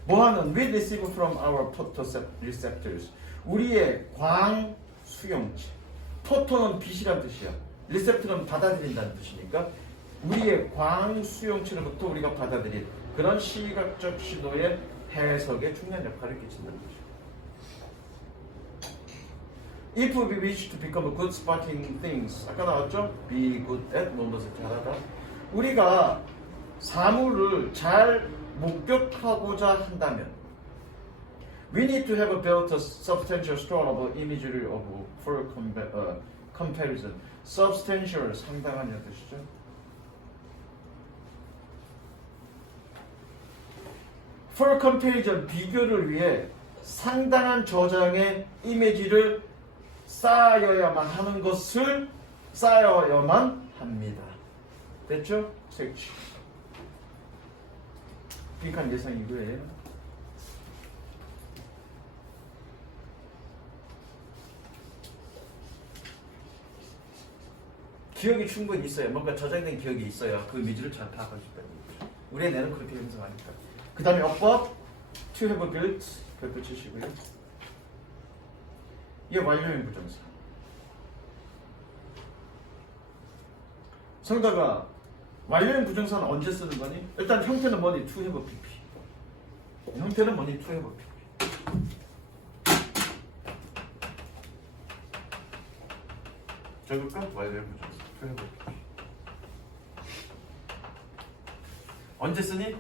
뭐하는 we receive from our photoreceptors. 우리의 광 수용체. 포토는 빛이란 뜻이야. 리셉터는 받아들인다는 뜻이니까 우리의 광 수용체로부터 우리가 받아들인 그런 시각적 신호의 해석에 중요한 역할을 끼친다는 거죠. If we wish to become good spotting things, 아까 나왔죠? Be good at 무엇을 잘하다. 우리가 사물을 잘 목격하고자 한다면 we need to have built a substantial store of imagery for comparison. substantial 상당한 뜻이죠. for comparison 비교를 위해 상당한 저장의 이미지를 쌓아야만 하는 것을 쌓아야만 합니다. 됐죠? 색치. 빈칸 예상 이거예요. 기억이 충분히 있어요. 뭔가 저장된 기억이 있어야 그 이미지를 잘 파악할 수 있다는 거죠. 우리의 뇌는 그렇게 형성하니까. 그 다음에 어법 to have built 별표 치시고요. 이게 완료형 부정사. 성다가 완료형 부정사는 언제 쓰는 거니? 일단 형태는 뭐니? to have pp. 형태는 뭐니? to have pp. 적을까? 완료형 부정사. to have pp. 언제 쓰니?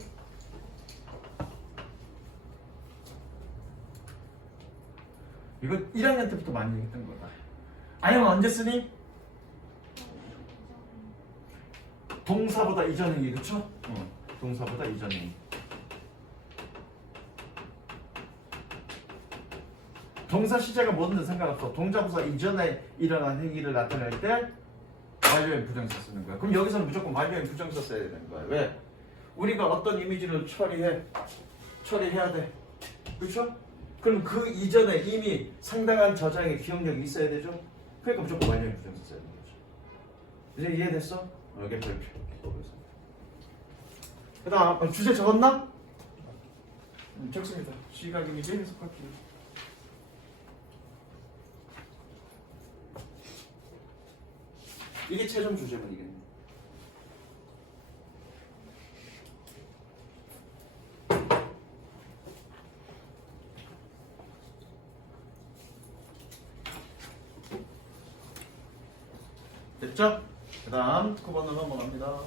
이건 1학년 때부터 많이 했던 거다. 아니면 언제 쓰니? 동사보다 이전행위, 그쵸? 동사보다 이전행위. 동사 시제가 뭐든 상관없어. 동사보다 이전에 일어난 행위를 나타낼 때 완료형 부정사 쓰는 거야. 그럼 여기서는 무조건 완료형 부정사 써야 되는 거야. 왜? 우리가 어떤 이미지를 처리해야 돼. 그쵸? 그럼 그 이전에 이미 상당한 저장의 기억력이 있어야 되죠? 그러니까 무조건 완료형 부정사 써야 되는 거죠. 이제 이해됐어? 여기 별표. 그 다음 주제 적었나? 적습니다. 시각 이미지 해석할게요. 이게 최종 주제문이겠네. 됐죠? 그 다음 9번으로 넘어갑니다.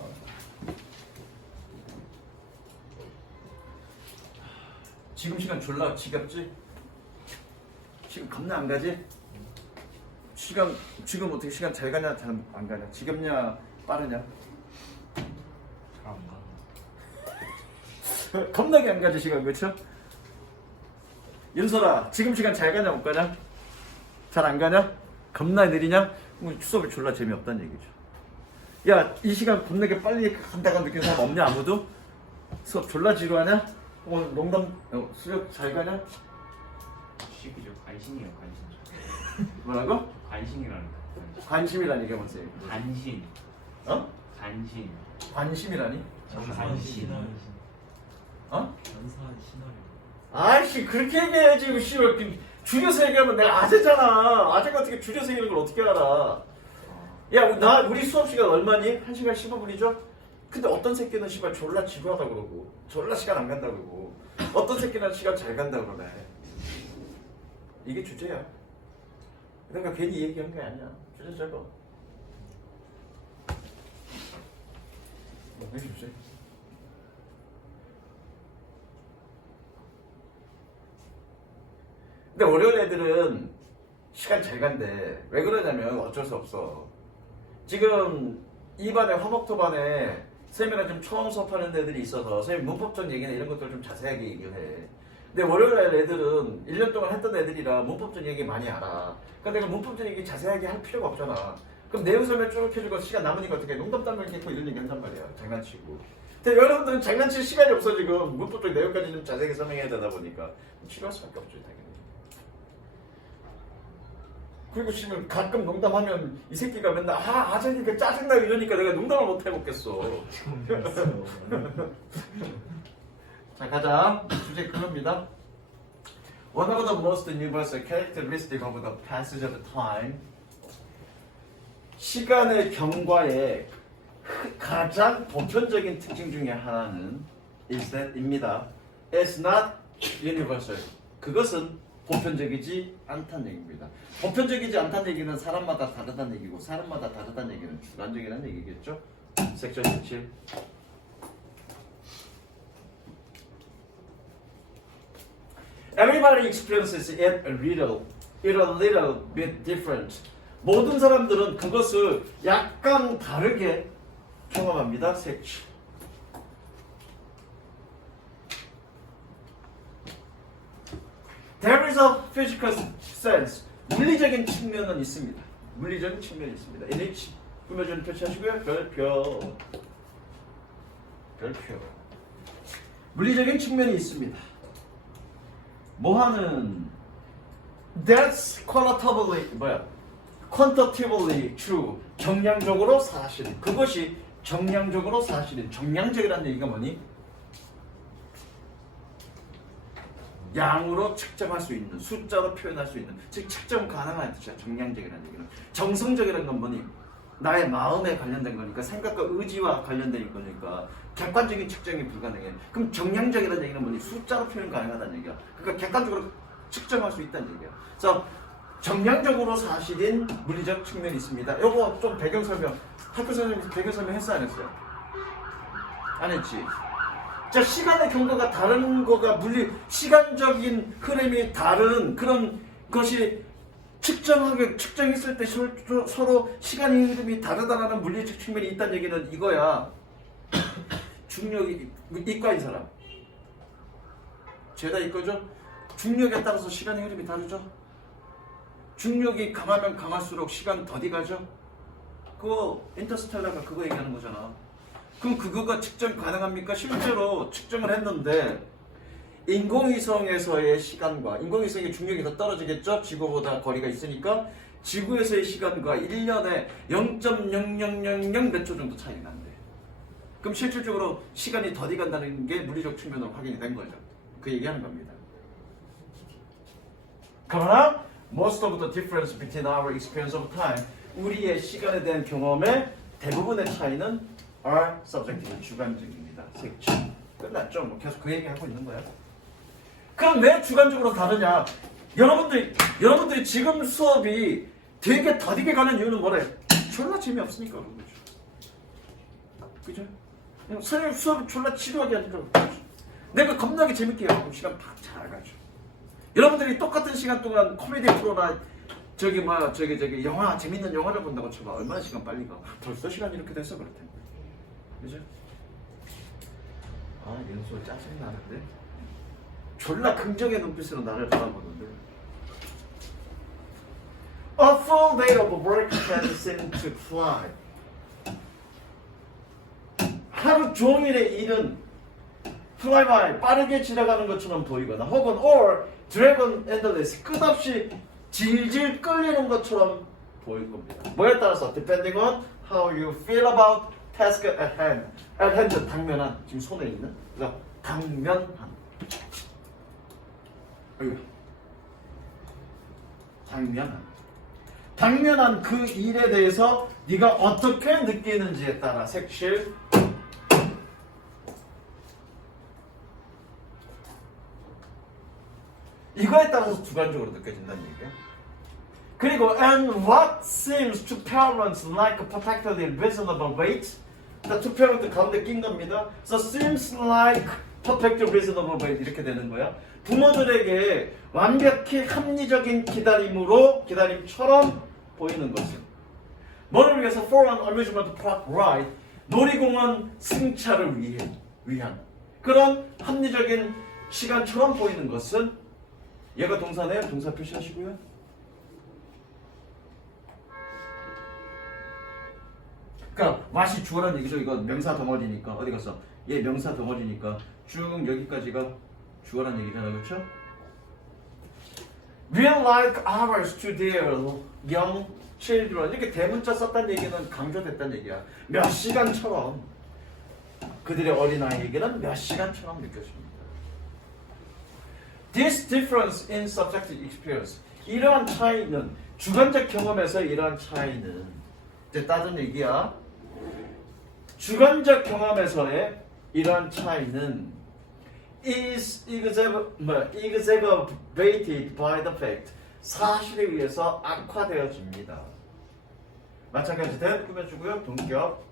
지금 시간 졸라 지겹지? 지금 겁나 안 가지? 지금 어떻게 시간 잘 가냐 잘 안 가냐? 지겹냐 빠르냐? 잘 안 가. 겁나게 안 가지 시간, 그렇죠? 윤설아 지금 시간 잘 가냐 못 가냐? 잘 안 가냐? 겁나 느리냐? 수업이 졸라 재미없다는 얘기죠. 야, 이 시간 겁나게 빨리 간다고 느끼는 사람 없냐? 아무도? 수업 졸라 지루하냐? 오늘 농담 수업 잘 가냐? 시기죠. 관심이에요. 관심. 뭐라고? 관심이라는 거. 관심이란 얘기가 뭔지. 관심. 어? 관심. 관심이라니? 관심. 어? 전사한 시나리오. 아이씨 그렇게 얘기해야지. 이거 씨발 줄여서 얘기하면 내가 아재잖아. 아재가 어떻게 줄여서 얘기하는 걸 어떻게 알아? 야, 우리 수업 시간 얼마니? 1시간 15분이죠? 근데 어떤 새끼는 씨발 졸라 지루하다 그러고 졸라 시간 안 간다 그러고 어떤 새끼는 시간 잘 간다 그러네. 이게 주제야. 내가 괜히 얘기한 게 아니야. 주제 적어. 뭐가 주제? 근데 어려운 애들은 시간 잘 간대. 왜 그러냐면 어쩔 수 없어. 지금 이 반에 화목토반에 쌤이랑 좀 처음 수업하는 애들이 있어서 쌤이 문법적 얘기나 이런 것들 좀 자세하게 얘기를 해. 근데 월요일날 애들은 1년 동안 했던 애들이라 문법적 얘기 많이 알아. 그러니까 내가 문법적 얘기 자세하게 할 필요가 없잖아. 그럼 내용 설명 쭉 해주고 시간 남으니까 어떻게 농담 담을 겠고 이런 얘기 한단 말이야. 장난치고. 근데 여러분들은 장난칠 시간이 없어 지금. 문법적 내용까지 좀 자세하게 설명해야 되다 보니까 치료할 수밖에 없죠 당연히. 그리고 지금 가끔 농담하면 이 새끼가 맨날 아저니까 짜증나 이러니까 내가 농담을 못 해먹겠어. 자 가자. 주제 그겁니다. One of the most universal characteristic of the passage of time. 시간의 경과의 가장 보편적인 특징 중에 하나는 is that입니다. It's not universal. 그것은 보편적이지 않다는 얘기입니다. 보편적이지 않다는 얘기는 사람마다 다르다는 얘기고 사람마다 다르다는 얘기는 주관적이라는 얘기겠죠? 섹션 17. Everybody experiences it a little bit different. 모든 사람들은 그것을 약간 다르게 경험합니다. 섹션. There is a physical sense. 물리적인 측면은 있습니다. 물리적인 측면이 있습니다. in which 꾸며주는 표시하시고요. 별표. 물리적인 측면이 있습니다. 뭐하는 That's quantitatively true. 정량적으로 사실인. 그것이 정량적으로 사실인. 정량적이라는 얘기가 뭐니? 양으로 측정할 수 있는, 숫자로 표현할 수 있는, 즉 측정 가능한 뜻이야. 정량적이라는 얘기는. 정성적이라는 건 뭐니? 나의 마음에 관련된 거니까, 생각과 의지와 관련된 거니까 객관적인 측정이 불가능해. 그럼 정량적이라는 얘기는 뭐니? 숫자로 표현 가능하다는 얘기야. 그러니까 객관적으로 측정할 수 있다는 얘기야. 그래서 정량적으로 사실인 물리적 측면이 있습니다. 요거 좀 배경 설명, 학교 선생님 배경 설명 했어 안 했어요? 안 했지? 자, 시간의 경과가 다른 거가 시간적인 흐름이 다른 그런 것이 측정했을 때 서로 시간의 흐름이 다르다라는 물리적 측면이 있다는 얘기는 이거야. 중력이, 이과인 사람. 죄다 이거죠? 중력에 따라서 시간의 흐름이 다르죠? 중력이 강하면 강할수록 시간 더디 가죠? 그거 인터스텔라가 그거 얘기하는 거잖아. 그럼 그거가 측정 가능합니까? 실제로 측정을 했는데 인공위성에서의 시간과 인공위성의 중력이 더 떨어지겠죠? 지구보다 거리가 있으니까 지구에서의 시간과 1년에 0.0000 몇 초 정도 차이가 난대. 그럼 실질적으로 시간이 더디 간다는 게 물리적 측면으로 확인이 된 거죠. 그 얘기하는 겁니다. 그러나 most of the difference between our experience of time, 우리의 시간에 대한 경험의 대부분의 차이는 are subjective, 주관적입니다. 색칠. 끝났죠? 뭐 계속 그 얘기하고 있는 거야. 그럼 왜 주관적으로 다르냐? 여러분들이 지금 수업이 되게 더디게 가는 이유는 뭐래? 졸라 재미없으니까 그런 거죠. 그죠? 선생님 수업이 졸라 지루하게 하니까 그렇죠. 내가 겁나게 재밌게 하고 시간 팍 잘 가죠. 여러분들이 똑같은 시간 동안 코미디 프로나 저기 영화, 재밌는 영화를 본다고 쳐봐. 얼마나 시간 빨리 가. 벌써 시간이 이렇게 됐어 그럴 텐데. 그죠? 아, 이런 소리 짜증나는데? 졸라 긍정의 눈빛으로 나를 바라보는데. A full day of work can seem to fly. 하루 종일의 일은 fly by, 빠르게 지나가는 것처럼 보이거나 혹은 or dragon endless, 끝없이 질질 끌리는 것처럼 보일 겁니다. 뭐에 따라서 depending on how you feel about task at hand. at hand, 당면한, 지금 손에 있는, 그래서 당면한. 당면한 그 일에 대해서 네가 어떻게 느끼는지에 따라 색칠. 이거에 따라서 주관적으로 느껴진다는 얘기야. 그리고 and what seems to parents like a perfectly reasonable weight. to parent 가운데 낀 겁니다. So seems like perfectly reasonable weight 이렇게 되는 거야. 부모들에게 완벽히 합리적인 기다림처럼 보이는 것은 뭐를 위해서 for an amusement park ride, 놀이공원 승차를 위한 그런 합리적인 시간처럼 보이는 것은 얘가 동사네요. 동사 표시하시고요. 그러니까 what이 주어라는 얘기죠. 이거 명사 덩어리니까 어디 갔어? 얘 명사 덩어리니까 쭉 여기까지가 주어라는 얘기잖아, 그렇죠? Real like hours to their young children. 이렇게 대문자 썼다는 얘기는 강조됐다는 얘기야. 몇 시간처럼 그들의 어린아이에게는 몇 시간처럼 느껴집니다. This difference in subjective experience. 이러한 차이는 주관적 경험에서 이러한 차이는 이제 따진 얘기야. 주관적 경험에서의 이러한 차이는 is exacerbated by the fact. 사실에 의해서 악화되어집니다. 마찬가지 대응 꾸며주고요. 동격.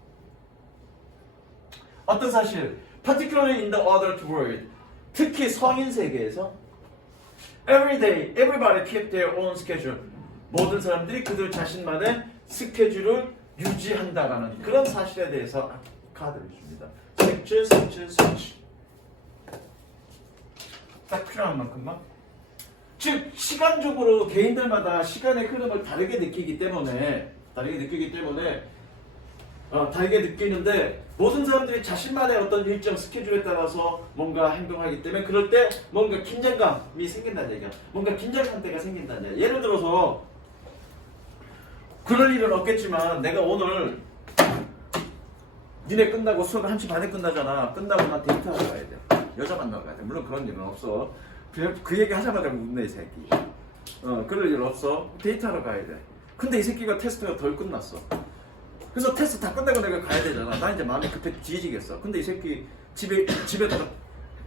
어떤 사실? Particularly in the adult world. 특히 성인 세계에서 Every day, everybody keep their own schedule. 모든 사람들이 그들 자신만의 스케줄을 유지한다라는 그런 사실에 대해서 카드를 줍니다. 색칠. 딱 필요한 만큼만. 즉 시간적으로 개인들마다 시간의 흐름을 다르게 느끼기 때문에 다르게 느끼는데 모든 사람들이 자신만의 어떤 일정 스케줄에 따라서 뭔가 행동하기 때문에 그럴 때 뭔가 긴장감이 생긴다는 얘기야. 뭔가 긴장 상태가 생긴다는 얘기야. 예를 들어서 그럴 일은 없겠지만 내가 오늘 니네 끝나고 수업 1시 반에 끝나잖아. 끝나고 난 데이트하러 가야 돼. 여자 만나러 가야 돼. 물론 그런 일은 없어. 그 얘기 하자마자 웃네 이 새끼. 그럴 일 없어. 데이트하러 가야 돼. 근데 이 새끼가 테스트가 덜 끝났어. 그래서 테스트 다 끝내고 내가 가야 되잖아. 나 이제 마음이 급해 뒤지겠어. 근데 이 새끼 집에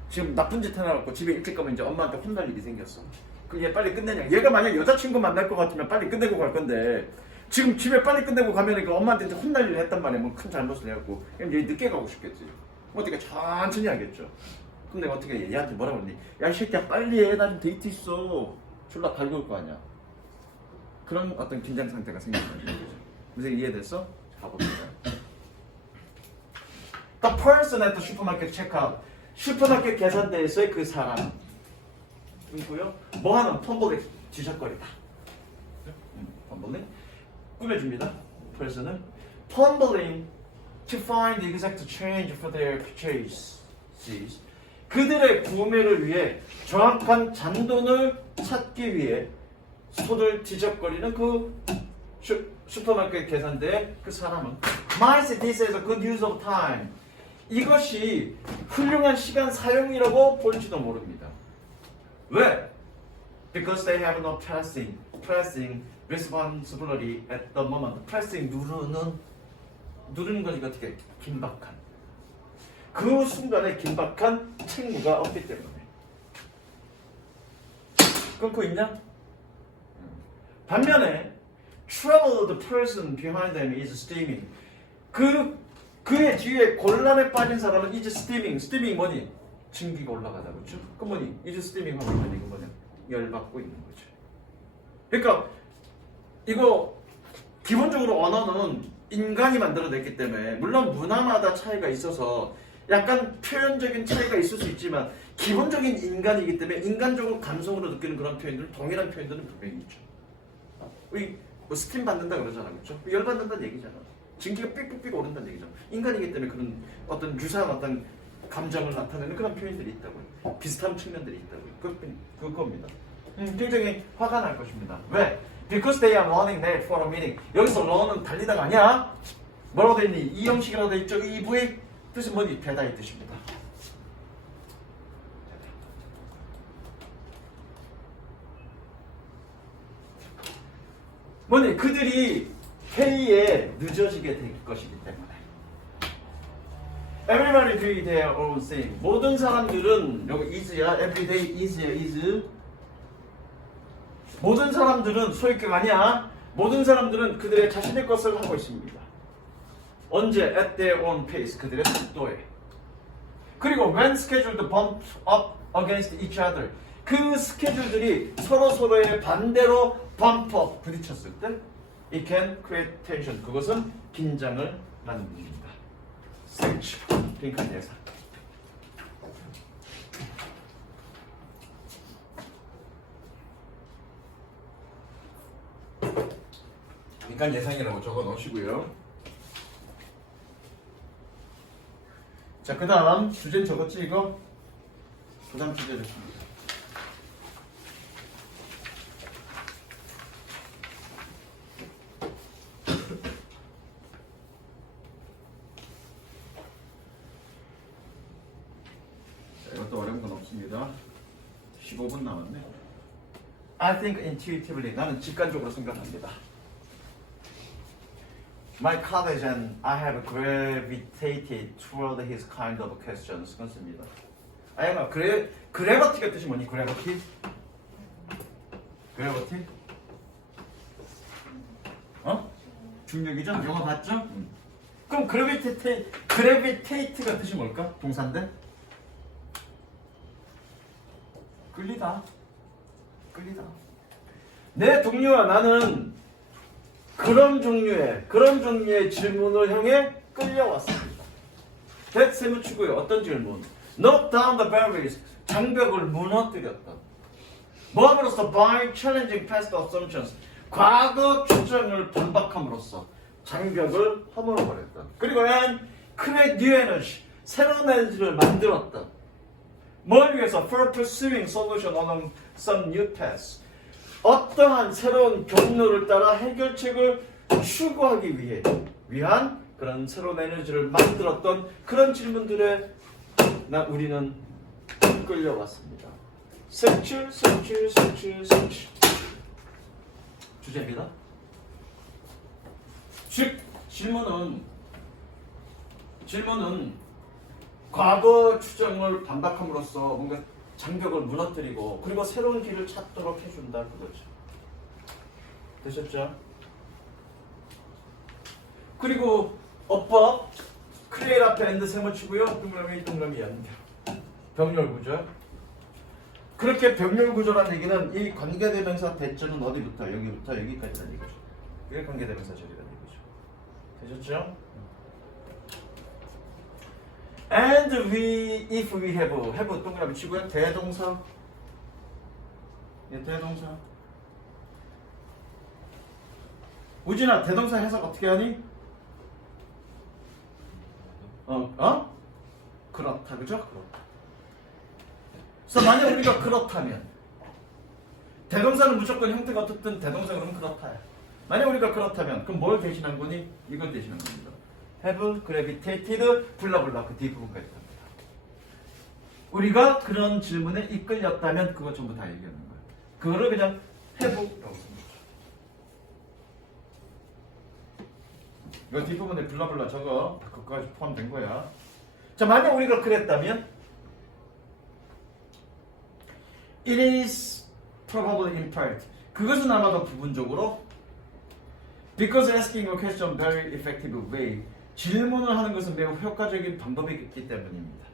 지금 나쁜 짓 해놔갖고 집에 일찍 가면 이제 엄마한테 혼날 일이 생겼어. 그 얘 빨리 끝내냐. 얘가 만약 여자친구 만날 것 같으면 빨리 끝내고 갈 건데 지금 집에 빨리 끝내고 가면 그 엄마한테 이제 혼날 일을 했단 말이야. 뭐 큰 잘못을 해갖고. 그럼 얘 늦게 가고 싶겠지. 어떻게 천천히 하겠죠. 근데 어떻게 얘한테 뭐라고 그러니? 야 이 새끼야 빨리 해. 나 좀 데이트 있어. 졸라 갈고올 거 아니야. 그런 어떤 긴장 상태가 생긴다는 거죠. 무슨 이해됐어? 가봅니다. The person at the supermarket checkout. 슈퍼마켓 계산대에서의 그 사람. 그리고요. 뭐 하는 펌블링 뒤적거리다. 펌블링 꾸며줍니다. person은 fumbling to find the exact change for their purchases. 그들의 구매를 위해 정확한 잔돈을 찾기 위해 손을 뒤적거리는 그 슈퍼마켓 계산대의 그 사람은 Miles, this is a good use of time. 이것이 훌륭한 시간 사용이라고 볼지도 모릅니다. 왜? Because they have no pressing responsibility at the moment. pressing 누르는 거니까 어떻게 긴박한 그 순간에 긴박한 책무가 없기 때문에. 끊고 있냐? 반면에 trouble the person behind them is steaming. 그의 뒤에 곤란에 빠진 사람은 is steaming. steaming 뭐니? 증기가 올라가다 그렇죠? 그 뭐니? is steaming 하면 이거 뭐냐? 열받고 있는 거죠. 그러니까 이거 기본적으로 언어는 인간이 만들어냈기 때문에 물론 문화마다 차이가 있어서 약간 표현적인 차이가 있을 수 있지만 기본적인 인간이기 때문에 인간적으로 감성으로 느끼는 그런 표현들 동일한 표현들은 분명히 있죠. 우리 뭐 스팀 받는다 그러잖아, 그렇죠? 열 받는다는 얘기잖아. 증기가 삑삑삑 오른다는 얘기잖아. 인간이기 때문에 그런 어떤 유사한 어떤 감정을 나타내는 그런 표현들이 있다고요. 비슷한 측면들이 있다고요. 그겁니다. 굉장히 화가 날 것입니다. 왜? Because they are running late for a meeting. 여기서 run은 달리다가 아니야. 뭐라고 돼 있니? 이 형식이라고 돼 있죠. 이 부의 뜻은 뭐니? 배다의 뜻입니다. 뭐니? 그들이 회의에 늦어지게 될 것이기 때문에. Everybody do their own thing. 모든 사람들은 여기 is야. Everyday is야. is. 모든 사람들은 소유격 아니야. 모든 사람들은 그들의 자신의 것을 하고 있습니다. 언제? At their own pace. 그들의 속도에. 그리고 when scheduled bump up against each other. 그 스케줄들이 서로의 반대로 bump up 부딪혔을 때 it can create tension. 그것은 긴장을 만듭니다. Search. 빈칸 예상. 빈칸 예상이라고 적어 놓으시고요. 자, 그 다음 주제는 적었지 이거? 그 다음 주제 됐습니다. 자, 이것도 어려운 건 없습니다. 15분 남았네. I think intuitively. 나는 직관적으로 생각합니다. My college and I have gravitated toward his kind of questions. 그렇습니다. 아이가 그래버티가 뜻이 뭐니? 그래버티? 그래버티? 어? 중력이죠? 영어 봤죠? 그럼 그래비테이트가 뜻이 뭘까? 동사인데? 끌리다. 내 동료와 나는 그런 종류의 질문을 향해 끌려왔습니다. 대세무 추구의 어떤 질문? Knock down the barriers. 장벽을 무너뜨렸다. 뭐함으로써 by challenging past assumptions 과거 추정을 반박함으로써 장벽을 허물어버렸다. 그리고 and create new energy 새로운 에너지를 만들었다. 뭘 위해서? For pursuing solution along some new paths 어떠한 새로운 경로를 따라 해결책을 추구하기 위한 그런 새로운 에너지를 만들었던 그런 질문들에 우리는 끌려왔습니다. 색칠 주제입니다. 즉 질문은 과거 추정을 반박함으로써 뭔가 장벽을 무너뜨리고 그리고 새로운 길을 찾도록 해준다 그거죠. 되셨죠? 그리고 어법 크레일 앞에 엔드 세모 치고요. 동그라미 연결 병렬 구조. 그렇게 병렬 구조라는 얘기는 이 관계대명사 대절은 어디부터 여기부터 여기까지라는 얘기죠. 이게 관계대명사 절이라는 얘기죠. 되셨죠? And if we have 동그라미 치고요. 대동사. 예, 대동사. 우진아, 대동사 해석 어떻게 하니? 그렇다, 그죠? 그렇다. 그래서 만약 우리가 그렇다면 대동사는 무조건 형태가 어떻든 대동사 그러면 그렇다. 만약 우리가 그렇다면 그럼 뭘 대신한 거니? 이걸 대신한 겁니다. have gravitated 블라블라 그 뒷부분까지 갑니다. 우리가 그런 질문에 이끌렸다면 그거 전부 다 얘기하는 거예요. 그거를 그냥 have라고 씁니다. 이거 뒷부분에 블라블라 저거 그거까지 포함된 거야. 자, 만약 우리가 그랬다면 it is probably in part 그것은 아마도 부분적으로 because asking a question very effective way 질문을 하는 것은 매우 효과적인 방법이기 때문입니다.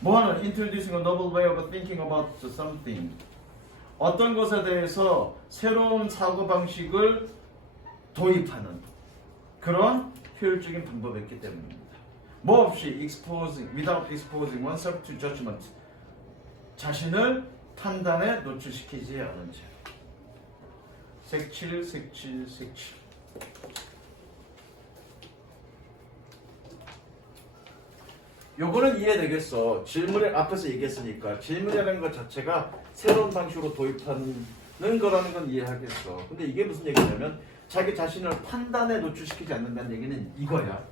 뭐하는 introducing a novel way of thinking about something 어떤 것에 대해서 새로운 사고방식을 도입하는 그런 효율적인 방법이었기 때문입니다. 뭐 없이 without exposing oneself to judgment 자신을 판단에 노출시키지 않은 채 색칠 요거는 이해되겠어. 질문을 앞에서 얘기했으니까 질문이라는 것 자체가 새로운 방식으로 도입하는 거라는 건 이해하겠어. 근데 이게 무슨 얘기냐면 자기 자신을 판단에 노출시키지 않는다는 얘기는 이거야.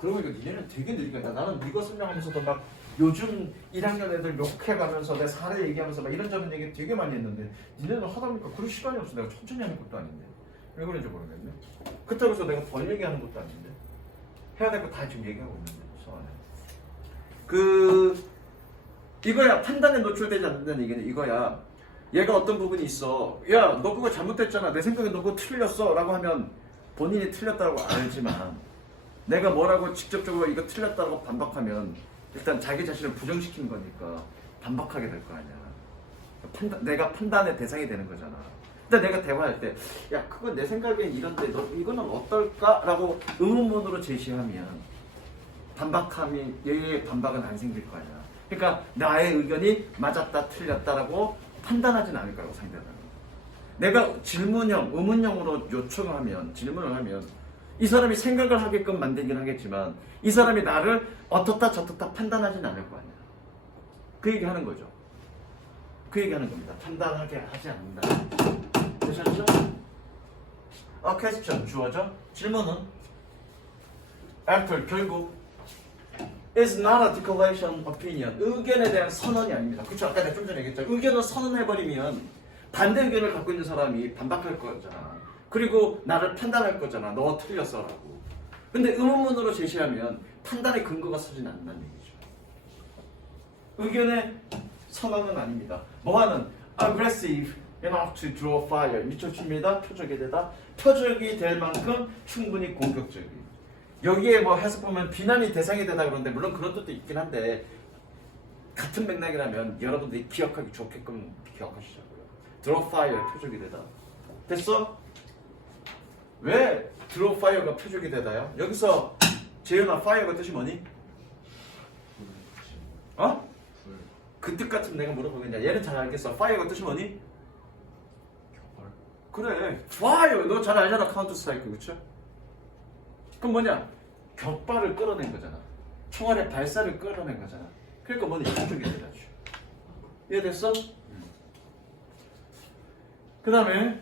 그러고 보니까 니네는 되게 느리겠다. 나는 이거 설명하면서도 막 요즘 1학년 애들 욕해가면서 내 사례 얘기하면서 막 이런저런 얘기 되게 많이 했는데 니네는 하다 보니까 그럴 시간이 없어. 내가 천천히 하는 것도 아닌데 왜 그런지 모르겠네. 그렇다고 해서 내가 더 얘기하는 것도 아닌데 해야 될 거 다 지금 얘기하고 있는데 이거야. 판단에 노출되지 않는다는 얘기는 이거야. 얘가 어떤 부분이 있어. 야, 너 그거 잘못됐잖아. 내 생각에 너 그거 틀렸어. 라고 하면 본인이 틀렸다고 알지만 내가 뭐라고 직접적으로 이거 틀렸다고 반박하면 일단 자기 자신을 부정시키는 거니까 반박하게 될 거 아니야. 내가 판단의 대상이 되는 거잖아. 근데 내가 대화할 때 야, 그거 내 생각엔 이런데 너 이거는 어떨까? 라고 의문문으로 제시하면 얘의 반박은 안 생길 거 아니야. 그러니까 나의 의견이 맞았다 틀렸다라고 판단하진 않을 거라고 상대방은. 내가 질문형, 의문형으로 질문을 하면 이 사람이 생각을 하게끔 만들긴 하겠지만 이 사람이 나를 어떻다 저떻다 판단하진 않을 거 아니야. 그 얘기 하는 거죠. 그 얘기 하는 겁니다. 판단하게 하지 않는다. 되셨죠? 퀘스천 주어져. 질문은 after 결국 is not a declaration opinion. 의견에 대한 선언이 아닙니다. 그렇죠? 아까 내가 좀 전에 얘기했죠. 의견을 선언해버리면 반대 의견을 갖고 있는 사람이 반박할 거잖아. 그리고 나를 판단할 거잖아. 너 틀렸어 라고. 근데 의문문으로 제시하면 판단의 근거가 서진 않는다는 얘기죠. 의견의 선언은 아닙니다. 뭐하는 aggressive enough to draw fire. 미쳐줍니다. 표적이 되다. 표적이 될 만큼 충분히 공격적인. 여기에 뭐 해석보면 비난이 대상이 되다 그러는데 물론 그런 뜻도 있긴 한데 같은 맥락이라면 여러분들이 기억하기 좋게끔 기억하시자고요. draw fire 표적이 되다. 됐어? 왜 draw fire가 표적이 되다요? 여기서 재현아 fire가 뜻이 뭐니? 그 뜻 같으면 내가 물어보겠냐. 얘는 잘 알겠어. fire가 뜻이 뭐니? 격발. 그래. fire. 너 잘 알잖아. 카운터 스트라이크. 그쵸? 그럼 뭐냐? 격발을 끌어낸 거잖아. 총알의 발사를 끌어낸 거잖아. 그러니까 뭐니? 이쪽이 되라죠. 이해됐어? 그 다음에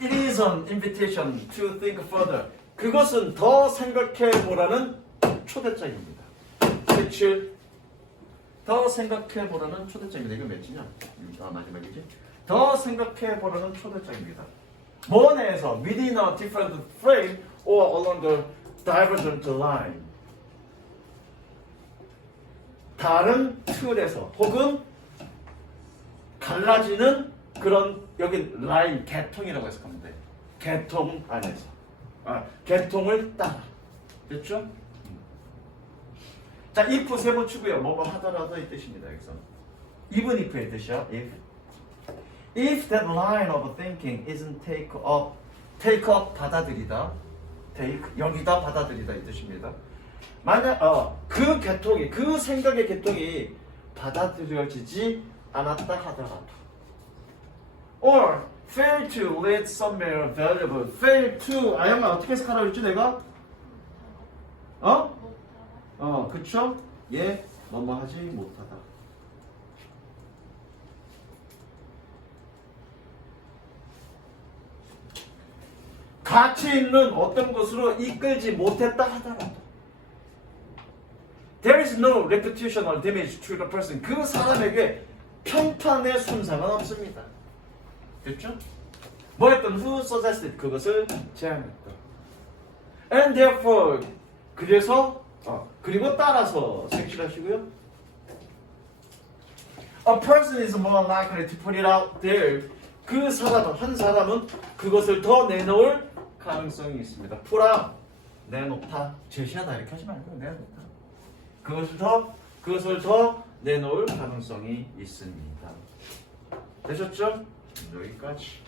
It is an invitation to think further. 그것은 더 생각해보라는 초대장입니다. 17. 더 생각해보라는 초대장입니다. 이거 몇 지냐? 마지막이지? 더 생각해보라는 초대장입니다. 뭐 내에서 within a different frame or along a divergent line. 다른 틀에서 혹은 갈라지는 그런 여기 라인 개통이라고 해석하면 돼. 개통 안에서 개통을 따라. 됐죠? 자, if 세 번 치고요. 뭐뭐 하더라도 이 뜻입니다. 여기서 even if의 뜻이야. If that line of thinking isn't take up 받아들이다. take 여기다 받아들이다 이 뜻입니다. 만약 그 개통이 그 생각의 개통이 받아들여지지 않았다 하더라도 or fail to lead somewhere valuable. fail to 아영아 어떻게 해석하라고 했지 내가? 그쵸? 예, 뭐뭐 하지 못하다. 가치 있는 어떤 것으로 이끌지 못했다 하더라도 there is no reputational damage to the person. 그 사람에게 평판의 손상은 없습니다. 됐죠? 뭐였든 who suggested 그것을 제안했다. And therefore 그래서 그리고 따라서 색칠하시고요. A person is more likely to put it out there. 그 사람 한 사람은 그것을 더 내놓을 가능성이 있습니다. 풀아 내놓다 제시하다 이렇게 하지 말고 내놓다. 그것을 더 내놓을 가능성이 있습니다. 되셨죠? 여기까지.